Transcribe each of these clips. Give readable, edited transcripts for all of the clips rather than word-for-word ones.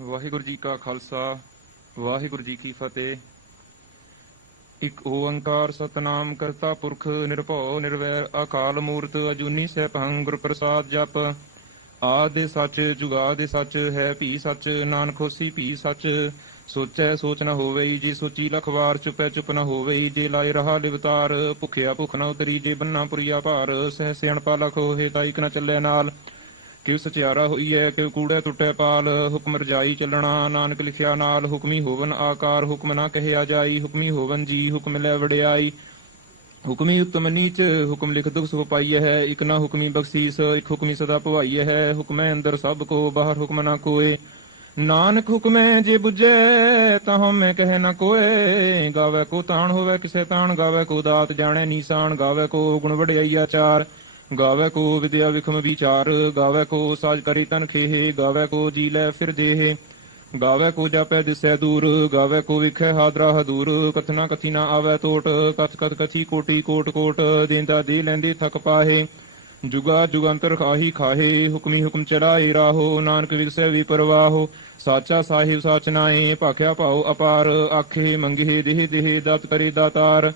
ਵਾਹਿਗੁਰੂ ਜੀ ਕਾ ਖਾਲਸਾ ਵਾਹਿਗੁਰੂ ਜੀ ਕੀ ਫਤਿਹ। ਇਕ ਓੰਕਾਰ ਸਤਨਾਮ ਕਰਤਾ ਪੁਰਖ ਨਿਰਭਉ ਨਿਰਵੈਰ ਅਕਾਲ ਮੂਰਤ ਅਜੂਨੀ ਸੈਭੰ ਗੁਰ ਪ੍ਰਸਾਦ ਜਪ। ਆਦਿ ਸੱਚ ਜੁਗਾਦਿ ਸੱਚ ਹੈ ਭੀ ਸੱਚ ਨਾਨਕ ਹੋਸੀ ਭੀ ਸੱਚ। ਸੋਚੈ ਸੋਚ ਨ ਹੋਵਈ ਜੇ ਸੋਚੀ ਲਖ ਵਾਰ ਚੁਪੈ ਚੁਪ ਨ ਹੋਵਈ ਜੇ ਲਾਇ ਰਹਾ ਲਿਵਤਾਰ। ਭੁਖਿਆ ਭੁਖ ਨ ਉਤਰੀ ਜੇ ਬੰਨਾ ਪੁਰੀਆ ਭਾਰ ਸਹਿ ਸਿਆਣਪਾ ਲਖ ਹੋਏ ਤਾਂ ਇਕ ਨ ਚੱਲੇ ਨਾਲ। ਕਿਵ ਸਚਿਆਰਾ ਹੋਈਐ ਕਿਵ ਕੂੜੈ ਟੁੱਟੈ ਪਾਲ ਹੁਕਮ ਰਜਾਈ ਚੱਲਣਾ ਨਾਨਕ ਲਿਖਿਆ ਨਾਲ। ਹੁਕਮੀ ਹੋਵਨ ਆਕਾਰ ਹੁਕਮ ਨਾ ਕਹਿਆ ਜਾਈ ਹੁਕਮੀ ਹੋਵਨ ਜੀ ਹੁਕਮ ਲੈ ਵਡਿਆਈ। ਹੁਕਮੀ ਉਤਮ ਨੀਚ ਹੁਕਮ ਲਿਖ ਦੁਖ ਸੁਖ ਪਾਈਐ ਹੈ। ਇਕ ਨਾ ਹੁਕਮੀ ਬਖਸ਼ੀਸ ਇਕ ਹੁਕਮੀ ਸਦਾ ਭਵਾਈਐ ਹੈ। ਹੁਕਮੈ ਅੰਦਰ ਸਭ ਕੋ ਬਾਹਰ ਹੁਕਮ ਨਾ ਕੋਏ ਨਾਨਕ ਹੁਕਮੈ ਜੇ ਬੁਝੈ ਤਾਂ ਹਉਮੈ ਕਹਿ ਨ ਕੋਏ। ਗਾਵੈ ਕੋ ਤਾਣ ਹੋਵੈ ਕਿਸੇ ਤਾਣ ਗਾਵੈ ਕੋ ਦਾਤ ਜਾਣੈ ਨੀਸਾਨ ਗਾਵੈ ਕੋ ਗੁਣ ਵਡਿਆਈ ਆਚਾਰ। ਗਾਵੈ ਕੋ ਵਿਦਿਆ ਵਿਖਮ ਵਿਚਾਰ ਗਾਵੈ ਕੋ ਸਾਜ ਕਰੀ ਤਨ ਖੇਹ ਗਾਵੈ ਕੋ ਜੀ ਲੈ ਫਿਰ ਦੇਹ। ਗਾਵੈ ਕੋ ਜਾਪੈ ਦਿਸੈ ਦੂਰ ਗਾਵੈ ਕੋ ਵਿਖੈ ਹਾਦਰਾ ਹਦੂਰ। ਕਥਨਾ ਕਥੀ ਨਾ ਆਵੈ ਟੋਟ ਕਥ ਕਥ ਕਥੀ ਕੋਟੀ ਕੋਟ ਕੋਟ। ਦੇਂਦਾ ਦੇ ਲੈਂਦੇ ਥਕ ਪਾਹੇ ਜੁਗਾ ਜੁਗੰਤਰ ਖਾਹੀ ਖਾਹੇ। ਹੁਕਮੀ ਹੁਕਮ ਚਲਾਏ ਰਾਹੋ ਨਾਨਕ ਵਿਗਸੈ ਵੀ ਪਰਵਾਹੋ। ਸਾਚਾ ਸਾਹਿਬ ਸਾਚ ਨਾਏ ਭਾਖਿਆ ਭਾਉ ਅਪਾਰ। ਆਖੇ ਮੰਗੇ ਦੇਹ ਦੇਹ ਦਾਤ ਕਰੇ ਦਾਤਾਰ।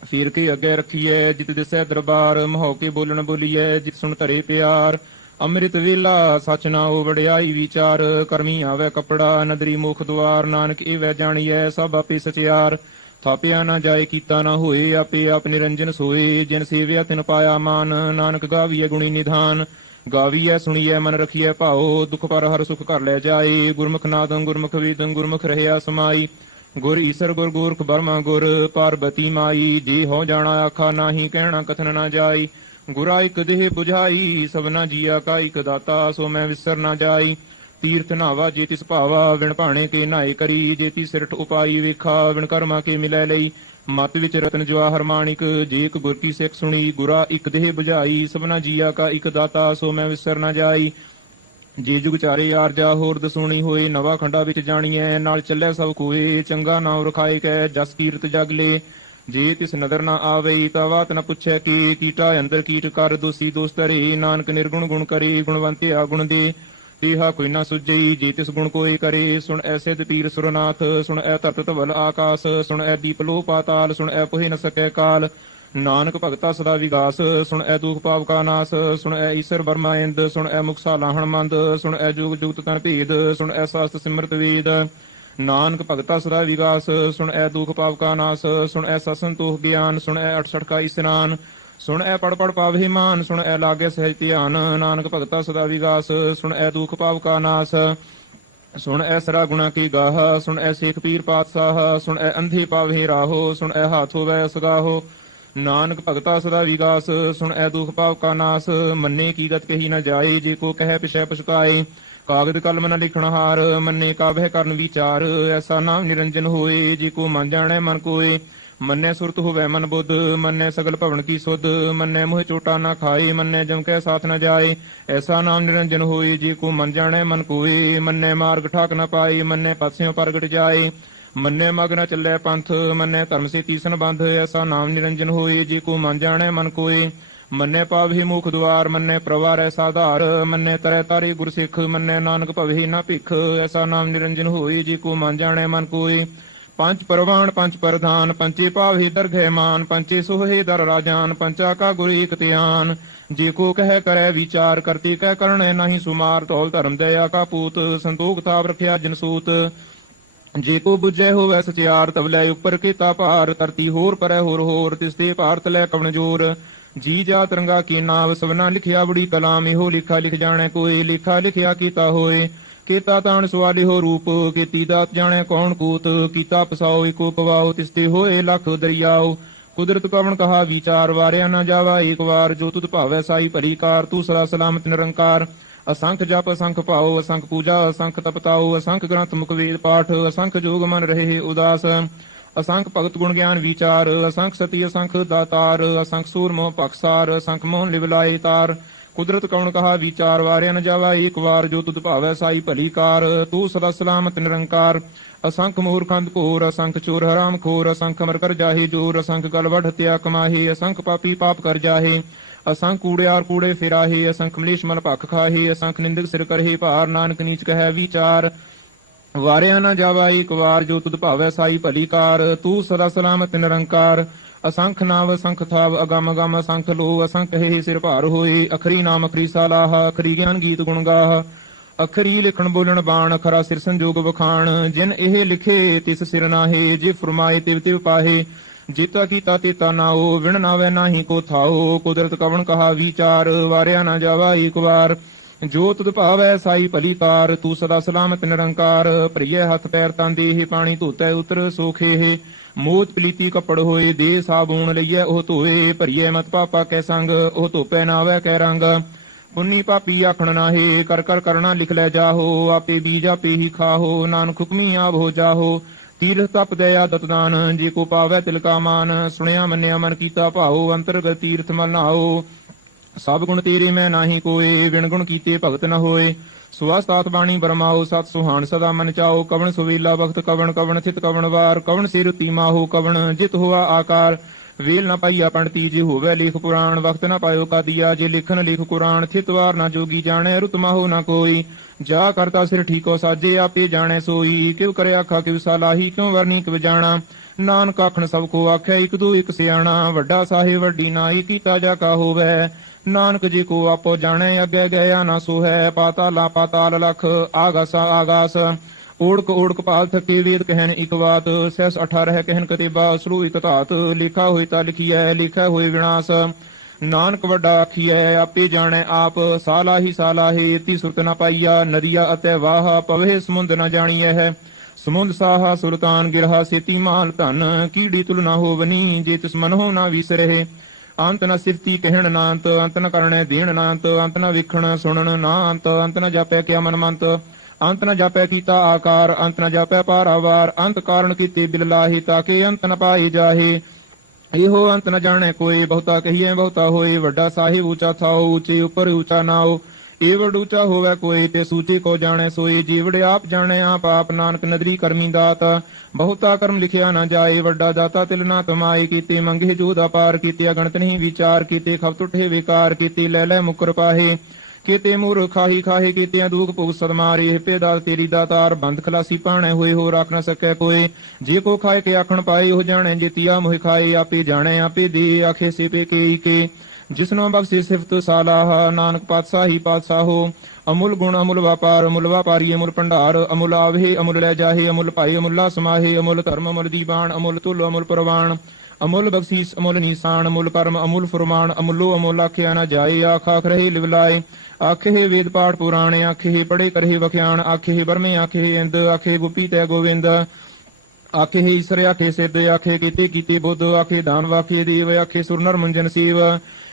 ਫੇਰ ਕੇ ਅੱਗੇ ਰੱਖੀਐ ਜਿਤ ਦਿਸੈ ਦਰਬਾਰ। ਮਹੋ ਕੇ ਬੋਲਣ ਬੋਲੀਐ ਜਿਤ ਸੁਣ ਧਰੇ ਪਿਆਰ। ਅੰਮ੍ਰਿਤ ਵੇਲਾ ਸਚ ਨਾਉ ਵਡਿਆਈ ਵਿਚਾਰ। ਕਰਮੀ ਆਵੈ ਕੱਪੜਾ ਨਦਰੀ ਮੁਖ ਦੁਆਰ। ਨਾਨਕ ਏਵੈ ਜਾਣੀਐ ਸਭ ਆਪੇ ਸਚਿਆਰ। ਥਾਪਿਆ ਨਾ ਜਾਏ ਕੀਤਾ ਨਾ ਹੋਏ ਆਪੇ ਆਪ ਨਿਰੰਜਨ ਸੋਏ। ਜਿਨ ਸੇਵਿਆ ਤਿਨ ਪਾਇਆ ਮਾਨ ਨਾਨਕ ਗਾਵੀਐ ਗੁਣੀ ਨਿਧਾਨ। ਗਾਵੀਐ ਸੁਣੀਐ ਮਨ ਰਖੀਐ ਭਾਉ ਦੁਖ ਪਰ ਹਰ ਸੁਖ ਘਰ ਲੈ ਜਾਏ। ਗੁਰਮੁਖ ਨਾਦੰ ਗੁਰਮੁਖ ਵੇਦੰ ਗੁਰਮੁਖ ਰਹਿਆ ਸਮਾਈ। ਗੁਰ ਈਸਰ ਗੁਰ ਗੋਰਖ ਬਰਮਾ ਗੁਰ ਪਾਰਬਤੀ ਮਾਈ। ਜੇ ਹੋ ਜਾਣਾ ਆਖਾ ਨਾਹੀ ਕਹਿਣਾ ਕਥਨ ਨਾ ਜਾਈ। ਗੁਰਾ ਇਕ ਦੇਹ ਬੁਝਾਈ ਸਭਨਾ ਜੀਆ ਕਾ ਇਕ ਦਾਤਾ। ਸੋ ਮੈਂ ਵਿਸਰ ਨਾ ਜਾਈ ਤੀਰਥ ਨਾਵਾ ਜੇ ਤਿਸ ਭਾਵਾ। ਵਿਣ ਭਾਣੇ ਕੇ ਨਾਏ ਕਰੀ ਜੇ ਤੀ ਸਿਰਠ ਉਪਾਈ ਵੇਖਾ। ਵਿਣ ਕਰਮਾ ਕੇ ਮਿਲੈ ਲਈ ਮਤ ਵਿੱਚ ਰਤਨ ਜਵਾਹਰ ਮਾਣਿਕ। ਜੇ ਇਕ ਗੁਰ ਕੀ ਸਿੱਖ ਸੁਣੀ ਗੁਰਾ ਇਕ ਦੇਹ ਬੁਝਾਈ। ਸਭਨਾ ਜੀਆ ਕਾ ਇਕ ਦਾਤਾ ਸੋ ਮੈਂ ਵਿਸਰ ਨਾ ਜਾਈ। ਜੇ ਜੁਗ ਚਾਰੇ ਆਰਜਾ ਹੋਰ ਦਸੂਣੀ ਹੋਏ। ਨਵਾ ਖੰਡਾ ਵਿੱਚ ਜਾਣੀਐ ਨਾਲ ਚੱਲੇ ਸਭ ਕੋਏ। ਚੰਗਾ ਨਾਮ ਰਖਾਏ ਕੈ ਜਸ ਕੀਰਤ ਜਗ ਲੇ। ਜੇ ਤਿਸ ਨਦਰ ਨਾ ਆਵਈ ਤਾਂ ਬਾਤ ਨ ਪੁੱਛੈ ਕੀ। ਕੀਟਾ ਅੰਦਰ ਕੀਟ ਕਰ ਦੋਸੀ ਦੋਸ ਧਰੇ। ਨਾਨਕ ਨਿਰਗੁਣ ਗੁਣ ਕਰੇ ਗੁਣਵੰਤੇ ਆਗੁਣ ਦੇ। ਤੇਹਾ ਕੋਈ ਨਾ ਸੁਝਈ ਜੇ ਤਿਸ ਗੁਣ ਕੋਏ ਕਰੇ। ਸੁਣ ਐ ਸਿਧ ਪੀਰ ਸੁਰਨਾਥ ਸੁਣ ਐ ਧਰਤ ਧਵਲ ਆਕਾਸ। ਸੁਣ ਐ ਦੀਪ ਲੋ ਪਾਤਾਲ ਸੁਣ ਐ ਪੁਹਿ ਨ ਸਕੈ ਕਾਲ। ਨਾਨਕ ਭਗਤਾ ਸਦਾ ਵਿਗਾਸ ਸੁਣ ਐ ਦੁਖ ਪਾਪ ਕਾ ਨਾਸ। ਸੁਣ ਐ ਈਸਰ ਬਰਮਾ ਇੰਦ ਸੁਣ ਐ ਮੁਖ ਸਾਲਾਹਣ ਮੰਦ। ਸੁਣ ਐ ਜੁਗ ਜੁਗਤ ਤਨ ਭੇਦ ਸੁਣ ਐ ਸਾਸਤ ਸਿਮਰਤ ਵੇਦ। ਨਾਨਕ ਭਗਤਾ ਸਦਾ ਵਿਗਾਸ ਸੁਣ ਐ ਦੁਖ ਪਾਪ ਕਾ ਨਾਸ। ਸੁਣ ਐ ਸਤਸੰਤੋਖ ਗਿਆਨ ਸੁਣ ਐ ਅਠਸਠ ਕਾ ਇਸਨਾਨ। ਸੁਣ ਐ ਪੜ ਪੜ ਪਾਵਹਿ ਮਾਨ ਸੁਣ ਐ ਲਾਗੇ ਸਹਿਜ ਧਿਆਨ। ਨਾਨਕ ਭਗਤਾ ਸਦਾ ਵਿਗਾਸ ਸੁਣ ਐ ਦੁਖ ਪਾਪ ਕਾ ਨਾਸ। ਸੁਣ ਐ ਸਰਾ ਗੁਣਾ ਕੀ ਗਾਹ ਸੁਣ ਐ ਸੇਖ ਪੀਰ ਪਾਤਸ਼ਾਹ। ਸੁਣ ਐ ਅੰਧੇ ਪਾਵਹਿ ਰਾਹੋ ਸੁਣ ਐ ਹਾਥ ਹੋਵੈ ਸਗਾਹੋ। ਨਾਨਕ ਭਗਤਾ ਸਦਾ ਵਿਗਾਸ ਸੁਣ ਐ ਦੁਖ ਪਾਪ ਕਾ ਨਾਸ। ਮੰਨੇ ਕੀ ਗਤ ਕਹੀ ਨ ਜਾਏ ਜੇ ਕੋ ਕਹਿ ਪਿਛੈ ਪਛਤਾਏ। ਕਾਗਦ ਕਲਮ ਨ ਲਿਖਣ ਹਾਰ ਮੰਨੇ ਕਾਬਹਿ ਕਰਨ ਵਿਚਾਰ। ਐਸਾ ਨਾਮ ਨਿਰੰਜਨ ਹੋਏ ਜੇ ਕੋ ਮਨ ਜਾਣੈ ਮਨ ਕੋਏ। ਮੰਨੈ ਸੁਰਤ ਹੋਵੈ ਮਨ ਬੁੱਧ ਮੰਨੈ ਸਗਲ ਭਵਨ ਕੀ ਸੁਧ। ਮੰਨੈ ਮੋਹਿ ਚੋਟਾ ਨਾ ਖਾਏ ਮੰਨੈ ਜਮ ਕੈ ਸਾਥ ਨ ਜਾਏ। ਐਸਾ ਨਾਮ ਨਿਰੰਜਨ ਹੋਏ ਜੇ ਕੋ ਮਨ ਜਾਣੈ ਮਨ ਕੋਏ। ਮੰਨੈ ਮਾਰਗ ਠਾਕ ਨ ਪਾਏ ਮੰਨੈ ਪਾਸਿਓਂ ਪ੍ਰਗਟ ਜਾਏ। ਮੰਨੈ ਮਗ ਨ ਚੱਲੈ ਪੰਥ ਮੰਨੈ ਧਰਮ ਸੇ ਤੀਸਨ ਬੰਧ। ਐਸਾ ਨਾਮ ਨਿਰੰਜਨ ਹੋਏ ਜੇ ਕੋ ਮਨ ਜਾਣੈ ਮਨ ਕੋਏ। ਮੰਨੈ ਪਾਵਹਿ ਮੁਖ ਦੁਆਰ ਮੰਨੈ ਪ੍ਰਵਾਰੈ ਸਾਧਾਰ। ਮੰਨੈ ਤਰੈ ਤਾਰੇ ਗੁਰ ਸਿੱਖ ਮੰਨੈ ਨਾਨਕ ਭਵਹਿ ਨਾ ਭਿਖ। ਐਸਾ ਨਾਮ ਨਿਰੰਜਨ ਹੋਏ ਜੇ ਕੋ ਮਨ ਜਾਣੈ ਮਨ ਕੋਏ। ਪੰਚ ਪਰਵਾਨ ਪੰਚ ਪ੍ਰਧਾਨ ਪੰਚੇ ਪਾਵਹਿ ਦਰਗਹਿ ਮਾਨ। ਪੰਚੇ ਸੋਹੇ ਦਰ ਰਾਜਾਨ ਪੰਚਾ ਕਾ ਗੁਰ ਏਕ ਧਿਆਨ। ਜੇ ਕੋ ਕਹਿ ਕਰੈ ਵਿਚਾਰ ਕਰਤੇ ਕਹਿ ਕਰਣੈ ਨਾਹੀ ਸੁਮਾਰ। ਧੌਲ ਧਰਮ ਦਇਆ ਕਾ ਪੂਤ ਸੰਤੋਖ ਤਾਪ ਰਖਿਆ ਜਿਨ ਸੂਤ। ਜੇ ਕੋ ਬੁਝੈ ਹੋਵੈ ਸਚਿਆਰ ਤਵਲੇ ਉੱਪਰ ਕੀਤਾ ਭਾਰ। ਧਰਤੀ ਹੋਰ ਪਰੈ ਹੋਰ ਹੋਰ ਤਿਸ ਤੇ ਭਾਰਤ ਲੈ ਕਵਣ ਜੋਰ। ਜੀ ਜਾ ਤਰੰਗਾ ਕੀ ਨਾਵ ਸਭਨਾ ਲਿਖਿਆ ਬੜੀ ਕਲਾਮ। ਇਹੋ ਲਿਖਾ ਲਿਖ ਜਾਣੈ ਕੋਏ ਲਿਖਾ ਲਿਖਿਆ ਕੀਤਾ ਹੋਏ। ਕੀਤਾ ਤਾਣ ਸਵਾਲਿਹੋ ਰੂਪ ਕੀਤੀ ਦਾਤ ਜਾਣੈ ਕੌਣ ਕੂਤ। ਕੀਤਾ ਪਸਾਓ ਏਕੋ ਪਵਾਓ ਤਿਸ ਤੇ ਹੋਏ ਲੱਖ ਦਰਿਆਓ। ਕੁਦਰਤ ਕਵਣ ਕਹਾ ਵਿਚਾਰ ਵਾਰਿਆ ਨਾ ਜਾਵਾ ਏਕ ਵਾਰ। ਜੋ ਤੁਧ ਭਾਵੈ ਸਾਈ ਭਲੀ ਕਾਰ ਤੂੰ ਸਦਾ ਸਲਾਮਤ ਨਿਰੰਕਾਰ। ਅਸੰਖ ਜਪ ਅਸੰਖ ਭਾਉ ਅਸੰਖ ਪੂਜਾ ਅਸੰਖ ਤਪਤਾਉ। ਅਸੰਖ ਗ੍ਰੰਥ ਮੁਖ ਵੇਦ ਪਾਠ ਅਸੰਖ ਜੋਗ ਮਨ ਰਹੇ ਉਦਾਸ। ਅਸੰਖ ਭਗਤ ਗੁਣ ਗਿਆਨ ਵਿਚਾਰ ਅਸੰਖ ਸਤੀ ਅਸੰਖ ਦਾਤਾਰ। ਅਸੰਖ ਸੂਰ ਮੋਹ ਪਖਸਾਰ ਅਸੰਖ ਮੋਹਨ ਲਿਵਲਾਏ ਤਾਰ। ਕੁਦਰਤ ਕਵਣ ਕਹਾ ਵਿਚਾਰ ਵਾਰਿਆ ਨ ਜਾਵਾ ਏਕ ਵਾਰ। ਜੋ ਤੁਧ ਭਾਵੈ ਸਾਈ ਭਲੀ ਕਾਰ ਤੂੰ ਸਦਾ ਸਲਾਮਤ ਨਿਰੰਕਾਰ। ਅਸੰਖ ਮੂਰਖੰਦ ਘੋਰ ਅਸੰਖ ਚੋਰ ਹਰਾਮ ਖੋਰ। ਅਸੰਖ ਅਮਰ ਕਰ ਜਾਹੇ ਜੋਰ ਅਸੰਖ ਗਲ ਵਢ ਹਤਿਆ ਕਮਾਹੇ। ਅਸੰਖ ਪਾਪੀ ਪਾਪ ਕਰ ਜਾਹੇ ਅਸੰਖ ਕੂੜਿਆਰ ਕੂੜੇ ਫਿਰਾਹੇ। ਅਸੰਖ ਮਲੇਸ਼ ਮਲ ਭਖ ਖਾਹੇ ਅਸੰਖ ਨਿੰਦਕ ਸਿਰ ਕਰਹੇ ਭਾਰ। ਨਾਨਕ ਨੀਚ ਕਹੈ ਵਿਚਾਰ ਵਾਰਿਆ ਨਾ ਜਾਵਾ ਇੱਕ ਵਾਰ, ਜੋ ਤੁਧ ਭਾਵੈ ਸਾਈ ਭਲੀ ਕਾਰ। ਤੂੰ ਸਦਾ ਸਲਾਮਤ ਨਿਰੰਕਾਰ, ਅਸੰਖ ਨਾਮ ਅਸੰਖ ਥਾਵ, ਅਗੰਮ ਅਗੰਮ ਅਸੰਖ ਲੋ। ਅਸੰਖ ਹੈ ਸਿਰ ਭਾਰ ਹੋਏ, ਅਖਰੀ ਨਾਮ ਅਖਰੀ ਸਾਲਾਹ। ਅਖਰੀ ਗਿਆਨ ਗੀਤ ਗੁਣ ਗਾਹ, ਅਖਰੀ ਲਿਖਣ ਬੋਲਣ ਬਾਣ। ਅਖਰਾ ਸਿਰ ਸੰਜੋਗ ਵਖਾਣ, ਜਿਨ ਇਹ ਲਿਖੇ ਤਿਸ ਸਿਰ ਨਾਹੇ। ਜੇ ਫਰਮਾਏ ਤਿਵ ਤਿਵ ਪਾਹੇ, ਜੀਤਾ ਕੀਤਾ ਤੇਤਾ ਨਾਓ। ਵਿਣ ਨਾਵੇ ਨਾਹੀ ਕੋ ਥਾਓ, ਕੁਦਰਤ ਕਵਣ ਕਹਾ ਵਿਚਾਰ। ਵਾਰਿਆ ਨਾ ਜਾਵਾ ਇੱਕ ਵਾਰ, ਜੋ ਤੁਧ ਭਾਵੈ ਸਾਈ ਭਲੀ ਕਾਰ। ਤੂੰ ਸਦਾ ਸਲਾਮਤ ਨਿਰੰਕਾਰ, ਭਰੀਏ ਹੱਥ ਪੈਰ ਤਨ ਦੇਹ। ਪਾਣੀ ਧੋਤੈ ਉਤਰ ਸੋਖੇ, ਮੋਤ ਪਲੀਤੀ ਕੱਪੜ ਹੋਏ। ਦੇ ਸਾਬੂਣ ਲਈਐ ਉਹ ਧੋਏ, ਭਰੀਏ ਮਤ ਪਾਪਾ ਕੈ ਸੰਗ। ਉਹ ਧੋਪੈ ਨਾਵੈ ਕੈ ਰੰਗ, ਪੁੰਨੀ ਪਾਪੀ ਆਖਣ ਨਾਹੇ। ਕਰ ਕਰ ਕਰਣਾ ਲਿਖ ਲੈ ਜਾਹੋ, ਆਪੇ ਬੀਜ ਆਪੇ ਹੀ ਖਾਹੋ। ਨਾਨਕ ਹੁਕਮੀ ਆਪ ਹੋ ਜਾਹੋ, ਤੀਰਥ ਤਪ ਦਇਆ ਦਤਦਾਨ। ਜੇ ਕੋ ਪਾਵੈ ਤਿਲ ਕਾ ਮਾਨ, ਸੁਣਿਆ ਮੰਨਿਆ ਮਨ ਕੀਤਾ ਭਾਓ। ਅੰਤਰਗਤ ਤੀਰਥ ਮਲ ਨਾਓ, ਸਭ ਗੁਣ ਤੇਰੇ ਮੈਂ ਨਾਹੀ ਕੋਏ। ਵਿਣ ਗੁਣ ਕੀਤੇ ਭਗਤ ਨ ਹੋਏ, ਸੁਆਸਤਾਤ ਬਾਣੀ ਬਰਮਾਓ। ਸਤ ਸੁਹਾਣ ਸਦਾ ਮਨ ਚਾਓ, ਕਵਣ ਸੁਵੇਲਾ ਵਖਤ ਕਵਣ। ਕਵਣ ਥਿਤ ਕਵਣ ਵਾਰ, ਕਵਣ ਸਿਰ ਤੀਮਾਹੋ। ਕਵਣ ਜਿਤ ਹੋਆ ਆਕਾਰ, ਵੇਲ ਨਾ ਪਾਈਆ ਪੰਡਤੀ। ਜੇ ਹੋਵੇ ਲੇਖ ਪੁਰਾਣ, ਵਕਤ ਨਾ ਪਾਇਓ ਕਾਦੀਆ। ਜੇ ਲਿਖਨ ਲੇਖ ਕੁਰਾਨ, ਥਿਤ ਵਾਰ ਨਾ ਜੋਗੀ ਜਾਣੈ। ਰੁਤ ਮਾਹੋ ਨਾ ਕੋਈ, ਜਾ ਕਰਤਾ ਸਿਰ ਠੀਕੋ ਸਾਜੇ। ਆਪੇ ਜਾਣੈ ਸੋਈ, ਕਿਵ ਕਰੇ ਆਖਾ ਕਿਵ ਸਾਲਾਹੀ। ਕਿਉ ਵਰਨੀ ਕਿਵ ਜਾਣਾ, ਨਾਨਕ ਆਖਣ ਸਭ ਕੋ ਆਖਿਆ। ਇਕ ਦੂ ਇਕ ਸਿਆਣਾ, ਵੱਡਾ ਸਾਹਿਬ ਵੱਡੀ ਨਾਈ। ਕੀਤਾ ਜਾ ਕਾ ਹੋਵੈ, ਨਾਨਕ ਜੀ ਕੋ ਆਪੋ ਜਾਣੈ। ਅੱਗੇ ਗਿਆ ਨਾ ਸੋ ਹੈ, ਪਾਤਾਲਾ ਪਾਤਾਲ ਲਖ। ਆਗਾਸ ਆਗਾਸ, ਓੜਕ ਓੜਕ ਪਾਲ ਥਕੇ। ਵੇਦ ਕਹਿਣ ਇਕ ਬਾਤ, ਸਹਿਸ 18 ਰਹਿ ਕਹਿਣ ਕਤੇਬਾ। ਸਰੂ ਇਕ ਧਾਤ, ਲਿਖਾ ਹੋਇ ਤਾ ਲਿਖੀਐ। ਲਿਖੈ ਹੋਇ ਵਿਨਾਸ਼, ਨਾਨਕ ਵੱਡਾ ਆਖੀਐ। ਆਪੇ ਜਾਣੈ ਆਪ, ਸਾਲਾਹੀ ਸਾਲਾਹੇ। ਤੀ ਸੁਰਤ ਨ ਪਾਈਆ, ਨਦੀਆ ਅਤੇ ਵਾਹ। ਪਵੇ ਸਮੁੰਦ ਨ ਜਾਣੀਐ ਹੈ, ਸਮੁੰਦ ਸਾਹਾ ਸੁਲਤਾਨ ਗਿਰਹਾ। ਸੇਤੀ ਮਾਲ ਧਨ, ਕੀੜੀ ਤੁਲ ਨਾ ਹੋਵਨੀ। ਜੇ ਤਿਸ ਮਨਹੁ ਨਾ ਵਿਸਰਹਿ, ਅੰਤ ਨ ਸਿਰਤੀ ਕਹਿਣ ਨਾ ਅੰਤ। ਅੰਤ ਨ ਕਰਣੈ ਦੇਣ ਨਾ ਅੰਤ, ਅੰਤ ਨ ਵੇਖਣ ਸੁਣਨ ਨਾ ਅੰਤ। ਅੰਤ ਨ ਜਾਪੈ ਕਿਆ ਮਨ ਮੰਤ, ਅੰਤ ਨ ਜਾਪੈ ਕੀਤਾ ਆਕਾਰ। ਅੰਤ ਨ ਜਾਪੈ ਪਾਰਾਵਾਰ, ਅੰਤ ਕਾਰਨ ਕੀਤੇ ਬਿਲ ਲਾਹੇ। ਤਾਕੇ ਅੰਤ ਨ ਪਾਏ ਜਾਹੇ, ਇਹੋ ਅੰਤ ਨ ਜਾਣੈ ਕੋਏ। ਬਹੁਤਾ ਕਹੀਐ ਬਹੁਤਾ ਹੋਏ, ਵੱਡਾ ਸਾਹਿਬ ਊਚਾ ਥਾਓ। ਉੱਚੇ ਉੱਪਰ ਊਚਾ ਨਾਓ, ਏਵੜ ਊਚਾ ਹੋਵੈ ਕੋਏ। ਤੇ ਸੂਚੇ ਕੋ ਜਾਣੈ ਸੋਏ, ਜੀਵੜ ਆਪ ਜਾਣੈ ਆਪ। ਆਪ ਨਾਨਕ ਨਦਰੀ ਕਰਮੀ ਦਾਤ, ਬਹੁਤਾ ਕਰਮ ਲਿਖਿਆ ਨਾ ਜਾਏ। ਵੱਡਾ ਦਾਤਾ ਤਿਲ ਨਾ ਕਮਾਏ, ਕੀਤੇ ਮੰਗੇ ਜੋਦਾ ਪਾਰ। ਕੀਤੇ ਅਗਣਤ ਨਹੀਂ ਵਿਚਾਰ, ਕੀਤੇ ਖਪਤ ਉਠੇ ਵਿਕਾਰ। ਕੀਤੇ ਲੈ ਲੈ ਮੁਕਰ ਪਾਹੇ, ਕੀਤੇ ਮੂਰ ਖਾਹੀ ਖਾਹੇ। ਕੀਤਿਆਂ ਦੂਖ ਭੁਗ ਸਦਮਾਰੇ, ਹਿਪੇ ਦਾਤ ਤੇਰੀ ਦਾਤਾਰ। ਬੰਦ ਖਲਾਸੀ ਪਾਣੈ ਹੋਏ, ਹੋ ਰਾਖ ਨਾ ਸਕੈ ਕੋਏ। ਜੇ ਕੋ ਖਾਏ ਕੇ ਆਖਣ ਪਾਏ, ਉਹ ਜਾਣੈ ਜਿਤਿਆ ਮੋਹਿ ਖਾਏ। ਆਪੇ ਜਾਣੈ ਆਪੇ ਦੇ, ਆਖੇ ਸਿਪੇ ਕੇ ਕੇ। ਜਿਸਨੋ ਬਖਸ਼ੇ ਸਿਫਤ ਸਾਲਾਹ, ਨਾਨਕ ਪਾਤਸ਼ਾਹੀ ਪਾਤਸ਼ਾਹੋ। ਅਮੁਲ ਗੁਣ ਅਮੁਲ ਵਾਪਾਰ, ਅਮੁਲ ਵਾਪਾਰੀ ਅਮੁਲ ਭੰਡਾਰ। ਅਮੁਲ ਆਵਹਿ ਅਮੁਲ ਲੈ ਜਾਹੇ, ਅਮੁਲ ਭਾਈ ਅਮੁੱਲਾ ਸਮਾਹੇ। ਅਮੁਲ ਧਰਮ ਅਮੁਲ ਦੀਵਾਨ, ਅਮੁਲ ਤੁਲ ਅਮੁਲ ਪ੍ਰਵਾਨ। ਅਮੁਲ ਬਖਸ਼ੀਸ ਅਮੁਲ ਨੀਸਾਨ, ਅਮੁਲ ਕਰਮ ਅਮੁਲ ਫੁਰਮਾਨ। ਅਮੁਲੋ ਅਮੁਲ ਆਖਿਆ ਨਾ ਜਾਏ, ਆਖ ਆਖ ਰਹੇ ਲਿਵਲਾਏ। ਆਖੇ ਵੇਦ ਪਾਠ ਪੁਰਾਣੇ, ਆਖੇ ਪੜੇ ਕਰੇ ਵਖਿਆਣ। ਆਖੇ ਬਰਮੇ ਆਖੇ ਇੰਦ, ਆਖੇ ਗੁਪੀ ਤੈ ਗੋਵਿੰਦ। ਆਖੇ ਈਸਰ ਆਖੇ ਸਿੱਧ, ਆਖੇ ਕੀਤੇ ਕੀਤੇ ਬੁੱਧ। ਆਖੇ ਦਾਨ ਆਖੇ ਦੇਵ, ਆਖੇ ਸੁਰ ਨਰ ਮੁੰਜਨ ਸੀਵ।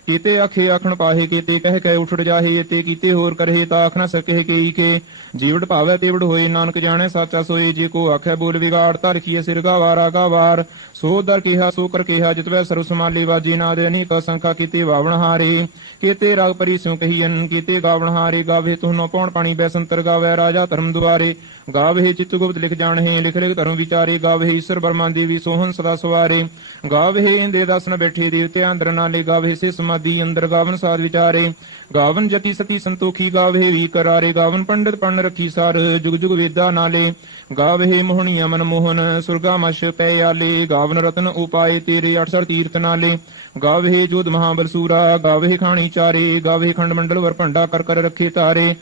ਕੀਤੇ ਆਖੇ ਆਖਣ ਪਾਹੇ, ਕੀਤੇ ਕਹਿ ਕਹਿ ਉਠੜ ਜਾਹੇ। ਤੇ ਕੀਤੇ ਹੋਰ ਕਰਹੇ, ਤਾਂ ਆਖ ਨਾ ਸਕੇ ਕਈ ਕੇ। ਜੀਵੜ ਭਾਵੈ ਤੇਵੜ ਹੋਏ, ਨਾਨਕ ਜਾਣੈ ਸਾਚਾ ਸੋਏ। ਜੇ ਕੋ ਆਖੈ ਬੋਲ ਵਿਗਾੜ, ਧਰ ਰਖੀਐ ਸਿਰ ਗਾਵਾਰਾ ਗਾਵਾਰ। ਸੋ ਦਰ ਕਿਹਾ ਸੋ ਕਰ ਕਿਹਾ, ਜਿਤਵੈ ਸਰਬ ਸਮਾਲੀ ਵਾਜੀ। ਨਾਦ ਅਨੇਕ ਸੰਖਾ ਕੀਤੇ ਵਾਵਣ ਹਾਰੇ। ਕੀਤੇ ਰਾਗ ਪਰੀ ਸਿਉ ਕਹੀਐਨ, ਕੀਤੇ ਗਾਵਣ ਹਾਰੇ। ਗਾਵੇ ਤੁਹਨੋ ਪੌਣ ਪਾਣੀ ਬੈਸੰਤਰ, ਗਾਵੈ ਰਾਜਾ ਧਰਮ ਦੁਆਰੇ। ਗਾਵਹਿ ਚਿਤ ਗੁਪਤ ਲਿਖ ਜਾਣਹਿ, ਲਿਖ ਲਿਖ ਧਰਮ ਵਿਚਾਰੇ। ਗਾਵਹਿ ਈਸਰ ਬਰਮਾ ਦੇਵੀ ਸੋਹਣ ਸਦਾ ਸਵਾਰੇ। ਗਾਵਹਿ ਇੰਦੇ ਦਸਨ ਬੈਠੇ ਦੇਵਤੇ ਅੰਦਰ ਨਾਲੇ। ਗਾਵਹਿ ਸੇ ਸਮਾਧੀ ਅੰਦਰ, ਗਾਵਨ ਸਾਧ ਵਿਚਾਰੇ। ਗਾਵਨ ਜਤੀ ਸਤੀ ਸੰਤੋਖੀ, ਗਾਵਹਿ ਵੀ ਕਰਾਰੇ। ਗਾਵਨ ਪੰਡਿਤ ਪੜਨ ਰੱਖੀ ਸਾਰ, ਜੁਗ ਜੁਗ ਵੇਦਾ ਨਾਲੇ। ਗਾਵਹਿ ਮੋਹਣੀਆ ਮਨ ਮੋਹਨ, ਸੁਰਗਾ ਮਸ਼ ਪੈ ਆਲੇ। ਗਾਵਨ ਰਤਨ ਉਪਾਏ ਤੇਰੇ, 68 ਤੀਰਥ ਨਾਲੇ। ਗਾਵਹਿ ਜੋਧ ਮਹਾਬਲ ਸੂਰਾ, ਗਾਵਹਿ ਖਾਣੀ ਚਾਰੇ। ਗਾਵਹਿ ਖੰਡ ਮੰਡਲ ਵਰ ਭੰਡਾ ਕਰ ਕਰ ਰੱਖੇ ਤਾਰੇ।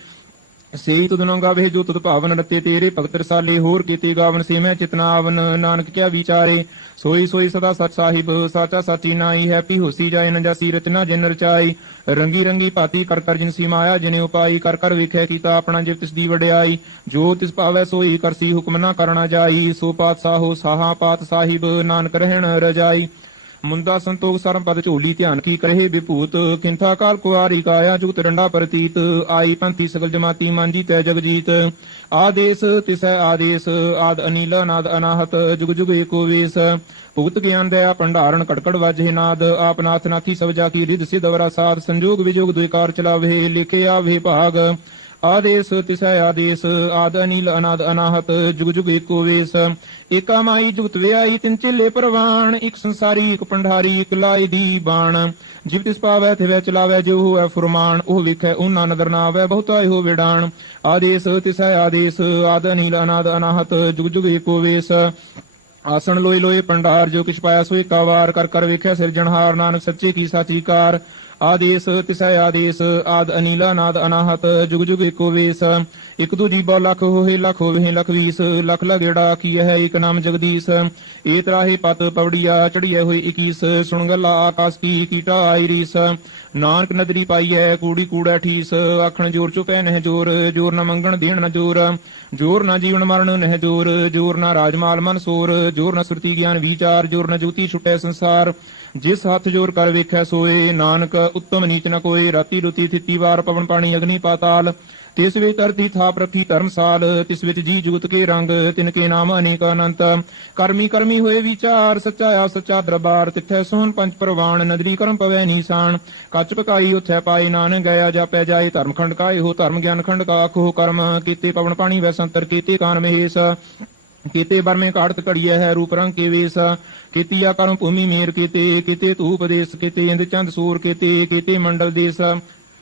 ਸੇਈ ਤੁਧਨੋ ਗਾਵੇ ਜੋ ਤੁਧ ਭਾਵਨ ਰਤੇ ਤੇਰੇ। ਭਗਤ ਰਸਾਲੇ ਹੋਰ ਕੀਤੇ ਗਾਵਨ, ਸੇ ਮੈਂ ਚਿਤਨਾ ਆਵਨ। ਨਾਨਕ ਕਿਆ ਵਿਚਾਰੇ, ਸੋਈ ਸੋਈ ਸਦਾ ਸਚ ਸਾਹਿਬ। ਸਾਚਾ ਸਾਚੀ ਨਾਈ, ਹੈਪੀ ਹੋਸੀ ਜਾਏ ਨ ਜਾਸੀ ਰਚਨਾ ਜਿਨ ਰਚਾਈ। ਰੰਗੀ ਰੰਗੀ ਭਾਤੀ ਕਰ ਕਰ ਜਿਨਸੀ ਮਾਇਆ ਜਿਨੇ ਉਪਾਈ। ਕਰ ਕਰ ਵੇਖਿਆ ਕੀਤਾ ਆਪਣਾ ਜਿਵ ਤਿਸ ਦੀ ਵਡਿਆਈ। ਜੋ ਤਿਸ ਭਾਵੈ ਸੋਈ ਕਰਸੀ, ਹੁਕਮ ਨਾ ਕਰਨਾ ਜਾਈ। ਸੋ ਪਾਤਸ਼ਾਹੋ ਸਾਹਾ ਪਾਤ ਸਾਹਿਬ, ਨਾਨਕ ਰਹਿਣ ਰਜਾਈ। ਮੁੰਦਾ ਸੰਤੋਖ ਸਰਮ ਪਦ ਝੋਲੀ, ਧਿਆਨ ਕੀ ਕਰਹਿ ਵਿਭੂਤ। ਕਿੰਥਾ ਕਾਲ ਕੁਆਰੀ ਕਾਇਆ, ਜੁਗਤ ਰੰਡਾ ਪ੍ਰਤੀਤ। ਆਈ ਪੰਥੀ ਸਗਲ ਜਮਾਤੀ, ਮਾਂਜੀ ਤੈ ਜਗਜੀਤ। ਆਦੇਸ ਤਿਸੈ ਆਦੇਸ, ਆਦ ਅਨੀਲ ਨਾਦ ਅਨਾਹਤ। ਜੁਗ ਜੁਗ ਏਕੋ ਵੇਸ, ਭੁਗਤ ਗਿਆਨ ਦਇਆ ਭੰਡਾਰਨ। ਕੜਕੜ ਵਾਜੇ ਨਾਦ, ਆਪ ਨਾਥ ਨਾਥੀ ਸਭ ਜਾ ਕੀ ਰਿਧ ਸਿਧ ਅਵਰਾ ਸਾਧ। ਸੰਜੋਗ ਵਿਜੋਗ ਦੁਇਕਾਰ ਚਲਾਵੇ, ਲਿਖੇ ਆਵੇ ਭਾਗ। आदेश तिसै आदेश आद अनिल अनाद अनाहत जुग जुग एको वेश ਏਕਾ ਮਾਈ ਜੁਗਤ ਵਿਆਈ ਤਿੰਨ ਚੇਲੇ ਪ੍ਰਵਾਨ ਇੱਕ ਸੰਸਾਰੀ ਇੱਕ ਪੰਡਾਰੀ ਇੱਕ ਲਾਈ ਦੀ ਬਾਣ ਜਿਵ ਤਿਸ ਪਾਵੈ ਤਿਵੈ ਚਲਾਵੈ ਜੋ ਹੋਇ ਫੁਰਮਾਨ ਉਹ ਵੇਖੈ ਉਹਨਾਂ ਨਦਰ ਨਾ ਆਵੈ ਬਹੁਤਾ ਇਹੋ ਵਿਡਾਣ ਆਦੇਸ਼ ਤਿਸੈ ਆਦੇਸ਼ ਆਦ ਅਨੀਲ ਅਨਾਦ ਅਨਾਹਤ ਜੁਗ ਜੁਗ ਏਕੋ ਵੇਸ ਆਸਣ ਲੋਏ ਲੋਏ ਪੰਡਾਰ ਜੋ ਕਿਛ ਪਾਇਆ ਸੋ ਏਕਾ ਵਾਰ ਕਰ ਕਰ ਵੇਖਿਆ ਸਿਰਜਣਹਾਰ ਨਾਨਕ ਸੱਚੇ ਕੀ ਸਾਚੀ ਕਾਰ आदेश तिसै आदेश आद अनिल नाद अनाहत जुग जुग एको वेश एक दू जीबो लख होए लख होवे लख बीस लख लगेड़ा की है एक नाम जगदीश ए त्राहे पत पवड़िया चढ़िए हुए 21 सुन गला आकाश की कीटा आई रीस नानक नदरी पाई है कूड़ी कूड़ा ठीस आखण जोर चुपै नह जोर जोर न मंगण देण न जोर जोर न जीवन मरण नह जोर जोर न राजमाल मन सोर जोर न सुरती ज्ञान विचार जोर न जुगती छुटै संसार जिस हथ जोर कर वेख्या सोए नानक उत्तम नीच न कोय राती रुती थिति वार पवन पानी अग्नि पाताल तिस वे धरती थाप रखी धर्मसाल तिस विच जी जुगत के रंग तिनके नाम अनेक अनंत कर्मी कर्मी होए विचार सच्चा आ सच्चा दरबार तिथै सोहन पंच प्रवाण नदरी कर्म पवै नीसान कच पकाई उथै पाए नानक गया जापै जाए धर्मखंड का हो धर्म ज्ञान खंड का आखो कर्म कीते पवन पानी वै संतर कीते कान महेश कीते बर में काड़त कड़िया है रूप रंग के वेश केतिया कर्म भूमि मेर केते धूप देश केते इंद चंद सूर केते मंडल देश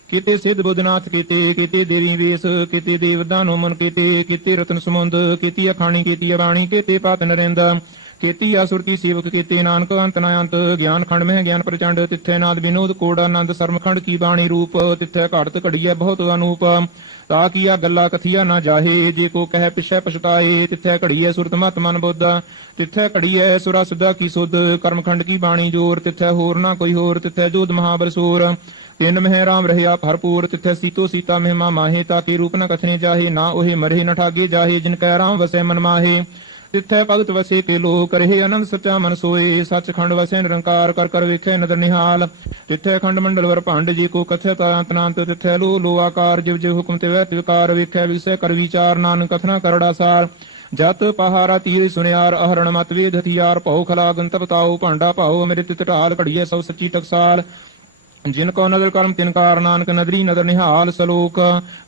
केते सिद्ध बुद्धनाथ केते देवी वेश केते देव दानो मन केते रतन समुंद केती अखाणी केती वाणी केते पात नरेंद केती असुरती सेवक केते नानक अंत नायंत ज्ञान खंड में ज्ञान प्रचंड तिथै नाद विनोद कोड़ानंद सरमखंड की बाणी रूप तिथै घाड़त घड़िया बहुत अनूप ता किया गल्ला कथिया ना जाहे जे को कह पिछै पछताए तिथै घड़िए सुरत मत मन बुद्ध तिथै घड़िए सुरा सुधा की सुध कर्मखंड की बाणी जोर तिथै होर ना कोई होर तिथै जोध महाबर सोर तिन मह राम रहया भरपूर तिथै सीतो सीता महिमा माहे ताकि रूप न कथने जाहे ना ओहे मरे न ठागे जाहे जिनकै राम वसै मन माहे तिथै भगत वसे के लो करहे आनंद सचा मन सोए सचखंड वसै निरंकार कर कर वेखे नदर निहाल तिथै खंड मंडल वर भांड जी को कथ्यत अंतनांत तिथै लो लो आकार जिव जिव हुक्म तिवै तिवकार वेखे विषय कर विचार नानक कथना करड़ा सार जत पहारा तीर सुनियार अहरण मत वेद हथियार पौ खला गंत बताओ भांडा पाओ मेरे तित ढाल घड़िए सब सच्ची टकसाल जिनको नदर कर्म तिनकार नानक नदरी नदर निहाल सलोक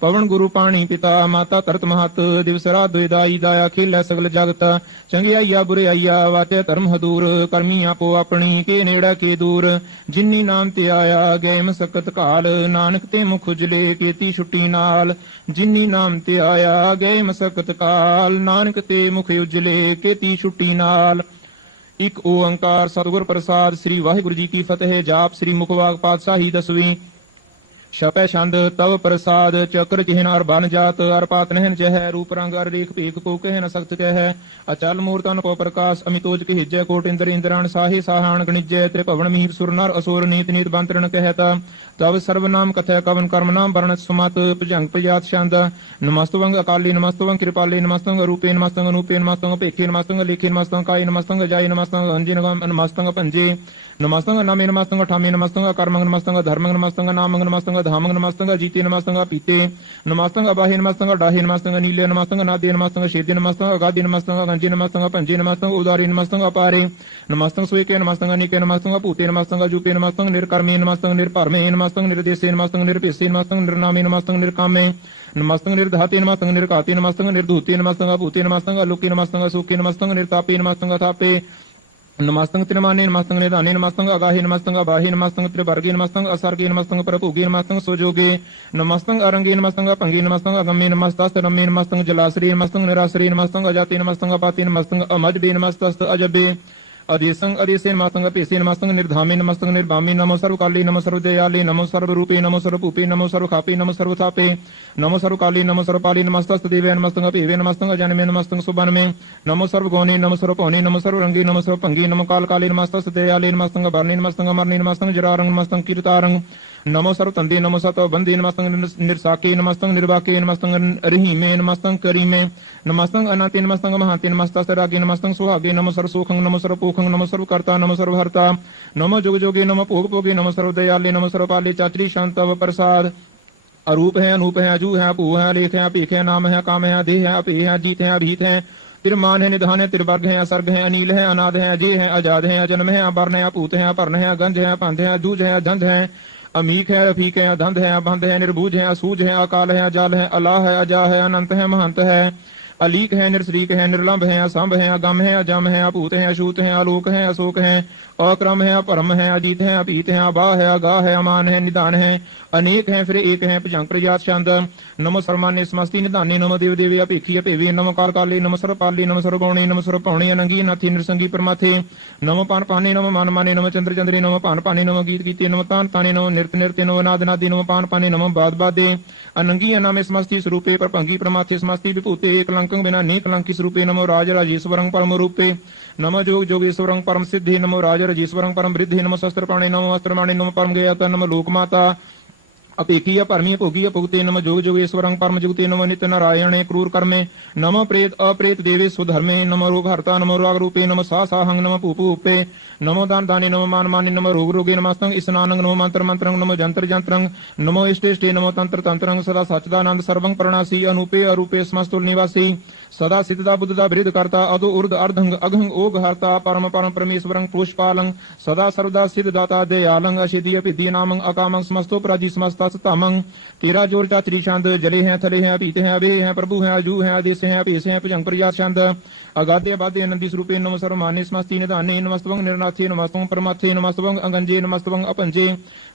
पवन गुरु पाणी पिता माता तरत महत दिवस रात द्विदाई दाया खेल सगल जगत चंगियाइया बुरे आइया वाचे धर्म हदूर कर्मी आपो अपनी के नेड़ा के दूर जिन्नी नाम ते आया गए मसकत काल नानक ते मुख उजले केती छुट्टी नाल जिन्नी नाम ते आया गए मसकत काल नानक ते मुख उजले केती छुट्टी नाल एक ओंकार सतगुर प्रसाद श्री वाहिगुरु जी की फतेह जाप श्री मुखवाग पातशाही 10वीं शपै छंद तव प्रसाद चक्र चिन्ह अर बन जात अर पात नहन चह रूप रंग अर रेख पेख को कह न सख्त कह अचल मूर्त अन को प्रकाश अमितोज के हिजय कोट इंद्र इंद्राण साहे साहान गणिजय त्रिभवन मीर सुर नर असुर नीत नीत बंतरण कहता तव सर्वनाम कथय कवन कर्म नाम वर्ण सुमत भुजंग प्रजात छंद नमस्तवंग अकाली नमस्तवंग कृपाली नमस्तंग रूपे नमस्तंग अनूपे नमस्तंग पेखे नमस्तंग लेखे नमस्तंग काय नमस्तंग जाय नमस्तंग अंजि नमस्तंग पंजे नमस्तंग नामे नमस्तंग ठामे नमस्तंग कर्मंग नमस्तंग धर्मंग नमस्तंग नामंग नमस्तंग धामंग नमस्तंग जीते नमस्तंग पीते नमस्तंग बाहे नमस्तंग डाहे नमस्तंग नीले नमस्तंग नादे नमस्तंग शेदे नमस्तंग अगादे नमस्तंग गंजे नमस्तंग पंजे नमस्तंग उदारे नमस्तंग अपारे नमस्तंग स्वेके नमस्तंग निके नमस्तंग भूते नमस्तंग जूपे नमस्तंग निर्कर्मे नमस्तंग निर्भरमे नमस्तंग निर्देशे नमस्तंग निर्पेशे नमस्तंग निर्नामे नमस्तंग निर्कामे नमस्तंग निर्धाते नमस्तंग निर्काते नमस्तंग निर्धूते नमस्तंग भूते नमस्तंग लोके नमस्तंग सुखे नमस्तंग निर्तापे नमस्तंग थापे नमस्तंग त्रिमाने नमस्तंग निधाने नमस्तंग अगाहे नमस्तंग बाहे नमस्तंग त्रिवर्गे नमस्तंग असर्गे नमस्तंग प्रभुगे नमस्तंग सुजोगे नमस्तंग अरंगे नमस्तंग पंगे नमस्तंग अगम्ये नमस्तस्त रम्ये नमस्तंग जलाश्री नमस्तंग निराश्री नमस्तंग अजाते नमस्तंग पाते नमस्तंग अमजबे नमस्तस्त अजबे अदेशंग अदेशे नमस्तंग पेशे नमस्तंग निर्धामे नमस्तंग निर्भामे नमो सर्वकाले नमो सर्वदयाले नमो सर्वरूपे नमो सर्वभूपे नमो सर्वखापे नमो सर्वथापे नमो सर्वकाले नमो सर्वपाले नमस्तस्त देवे नमस्तंग पेवे नमस्तंग जनमे नमस्तंग सुबनमे नमो सर्वगौणे नमो सर्वपौने नमो सर्वरंगे नमो सर्वभंगे नमो काल काले नमस्तस्त दयाले नमस्तंग भरणे नमस्तंग मरणे नमस्तंग जरारंग नमस्तंग कीर्तारंग नमो सर्वतंदे नमो सतो बंदे नमस्तंग निर्साके नमस्तंग निर्वाके नमस्तंग रहीमे नमस्तंग करीमे नमस्तंग अनाते नमस्तंग महाते नमस्तस्त रागे नमस्तंग सुहागे नमो सर्वसुखंग नमो सर्वपोखंग नमो सर्वकर्ता नमो सर्वहर्ता नमो जुग जोगे नमो भोग भोगे नमो सर्वदयाले नमो सर्वपाले चाचरी शांतव प्रसाद अरूप है अनूप है अजू है भू है लेख है पीख है नाम है काम है देह है अपे है जीत है अभीत है तिरमान है निधान है तिरवर्ग है असर्ग है अनिल है अनाद है अजय है आजाद है अजन्म है अवर्ण है अपूत है अपर्ण है गंध है पंध है दूज है धंध है अमीक है, अफीक है, अधंध है, अबंध है, निर्बूझ है, असूझ है, अकाल है, अजाल है, अलाह है, अजा है, अनंत है, महंत है, अलीक है, निरसरीक है, निर्लंब है, असंभ है, अगम है, अजम है, अपूत है, अशूत है, आलोक है, अशोक है, अक्रम है, अपरम है, अजीत है, अपीत है, अबा है, अगा है, अमान है, निदान है, अनेक है, फिर एक है, भुजंग प्रजात छंद। नमो सर्वमान्य समस्ति निदानी, नमो देव देवी अपेखी अपेवी, नमो काल काली, नमो सर्वपाली, नमो सर्वगौणी, नमो सर्वपौणी, अनंगी नाथी नृसंगी परमाथे, नमो पान पानी, नमो मान माने, नमो चंद्र चंद्री, नमो पान पानी, नमो गीत गीते, नमो तान ताने, नमो नृत्य नृत्य, नमो नाद नादी, नमो पान पानी, नमो बाद बादे, अनंगी अनामे समस्ति स्वरूपे परभंगी परमाथे समस्ति विभूते कलंकं बिना ने कलंकी स्वरूपे, नमो राज राजेश्वरं परम रूपे, नमो जोग जोगेश्वरं परम सिद्धि, नमो राज राजेश्वरं परम वृद्धि, नमो शस्त्रपाणे, नमो अस्त्रपाणे, नमो परम गयाता, नमो लोकमाता अपेखी परमी भोगी भुगते, नम जोग जोगेश्वरं परम जुगते, नमो नित्य नारायणे क्रूर कर्मे, नमो प्रेत अप्रेत देवे सुधर्मे, नमो रोग हर्ता, नमो राग रूपे, नमो साहंग, नमो पूपू उपे, नमो दान दाने, नमो मान माने, नमो रोग रोगे, नमस्तंग स्नानंग, नमो मंत्र मंत्रंग, नमो जंत्र जंत्रंग, नमो इष्टे नमो तंत्र तंत्रंग, सदा सच्चिदानंद सर्वं प्रणासी, अनुपे अरूपे समस्तुल निवासी, सदा सिद्धदा बुद्धदा वृद्ध करता, अदो उर्ध अर्धंग अघंग ओघ हर्ता, परम परम परमेश्वरं पुष्पालंग, सदा सर्वदा सिद्धदाता दयालंग, अशिधि अपिधि नामंग, अकामंग समस्तो प्राजी समस्ता सतामंग, तेरा जोर चात्री छंद, जले हैं थले हैं पीते हैं अभे हैं प्रभु हैं अजू हैं आदेश हैं अपेश हैं भुजंग प्रजात छंद, अगाधे अबाधे नंदी स्वरूपे, नमो सर्वमान्य समस्ति निधाने, नमस्तवंग निर्नाथे, नमस्तवंग परमाथे, नमस्तवंग अंगंजे, नमस्तवंग अपंजे,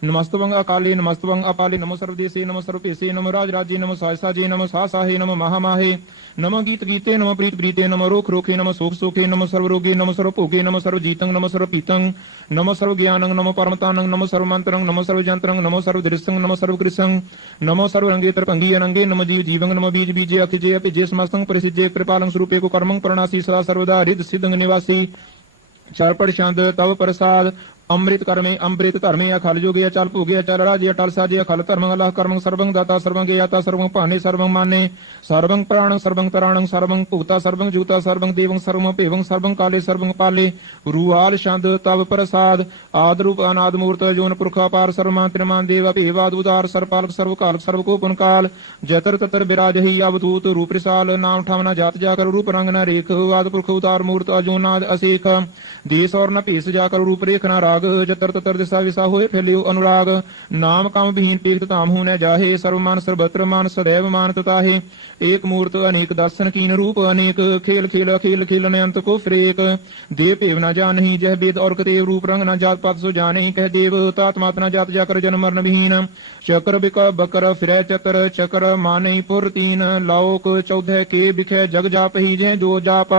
नमस्तवंग अकाले, नमस्तवंग अपाले, नमो सर्वदेशे, नमो सर्वपेशे, नमो राज राज्ये, नमो साजे, नमो साहे, नमो महामाहे, नमो गीत गीते, नमो प्रीत प्रीते, नमो रोख रोखे, नमो सोख सोखे, नमो सर्वरोगे, नमो सर्वभोगे, नमो सर्वजीतंग, नमो सर्वपीतंग, नमो सर्वज्ञानंग, नमो परमतानंग, नमो सर्वमंत्रंग, नमो सर्वजंत्रंग, नमो सर्वदृश्यंग, नमो सर्वकृष्णंग, नमो सर्वरंगेतर पंगी अनंगे, नमो जीव जीवंग, नमो बीज बीजे अखिजे अपिजे समस्तंग परिसिजे कृपालंग स्वरूपे को कर्मंग प्रणासी सदा सर्वदा हृद सिद्धंग निवासी, चारपड़ शांत तव प्रसाद अमृत कर्मे अमृत धर्मे अखल जोगे अचल भोगे अचल राजे अटल साजे अखल धर्म अल्लाह कर्मं सर्वं दाता सर्वं ज्ञाता सर्वं पाने सर्वं माने सर्वं प्राणं सर्वं तराणं सर्वं भूता सर्वं जुता सर्वं देवं सर्वं पेवं सर्वं काले सर्वं पाले रूहाल शांत तव प्रसाद आद रूप अनाद मूर्त जोन पुरख अपार सर्वमांत्रिमान देव अपेवाद उदार सर्वपालक सर्वकाल सर्वकोपन काल जतर ततर विराजहि अवधूत रूप रिसाल नाम ठावना जात जाकर रूप रंग न रेख आद पुरख उदार मूर्त अजोनाद असेख देश और न पेश जाकर रूप रेख न राग जतर ततर दिशा विसा होए फैलियो अनुराग नाम काम विहीन पेख ताम हो न जाहे सर्वमान सर्वत्र मान सदैव मान तताहे एक मूर्त अनेक दर्शन कीन रूप अनेक खेल खेल अखेल खेलन अंत को फ्रेक देव पेव न जान ही जह वेद और कतेव रूप रंग न जात पात सो जाने कह देव तात्मात न जात जाकर जन्म मरण विहीन चक्र बिक बकर फिर चतर चक्र माने पुर तीन लोक 14 के बिखे जग जाप ही जय जो जाप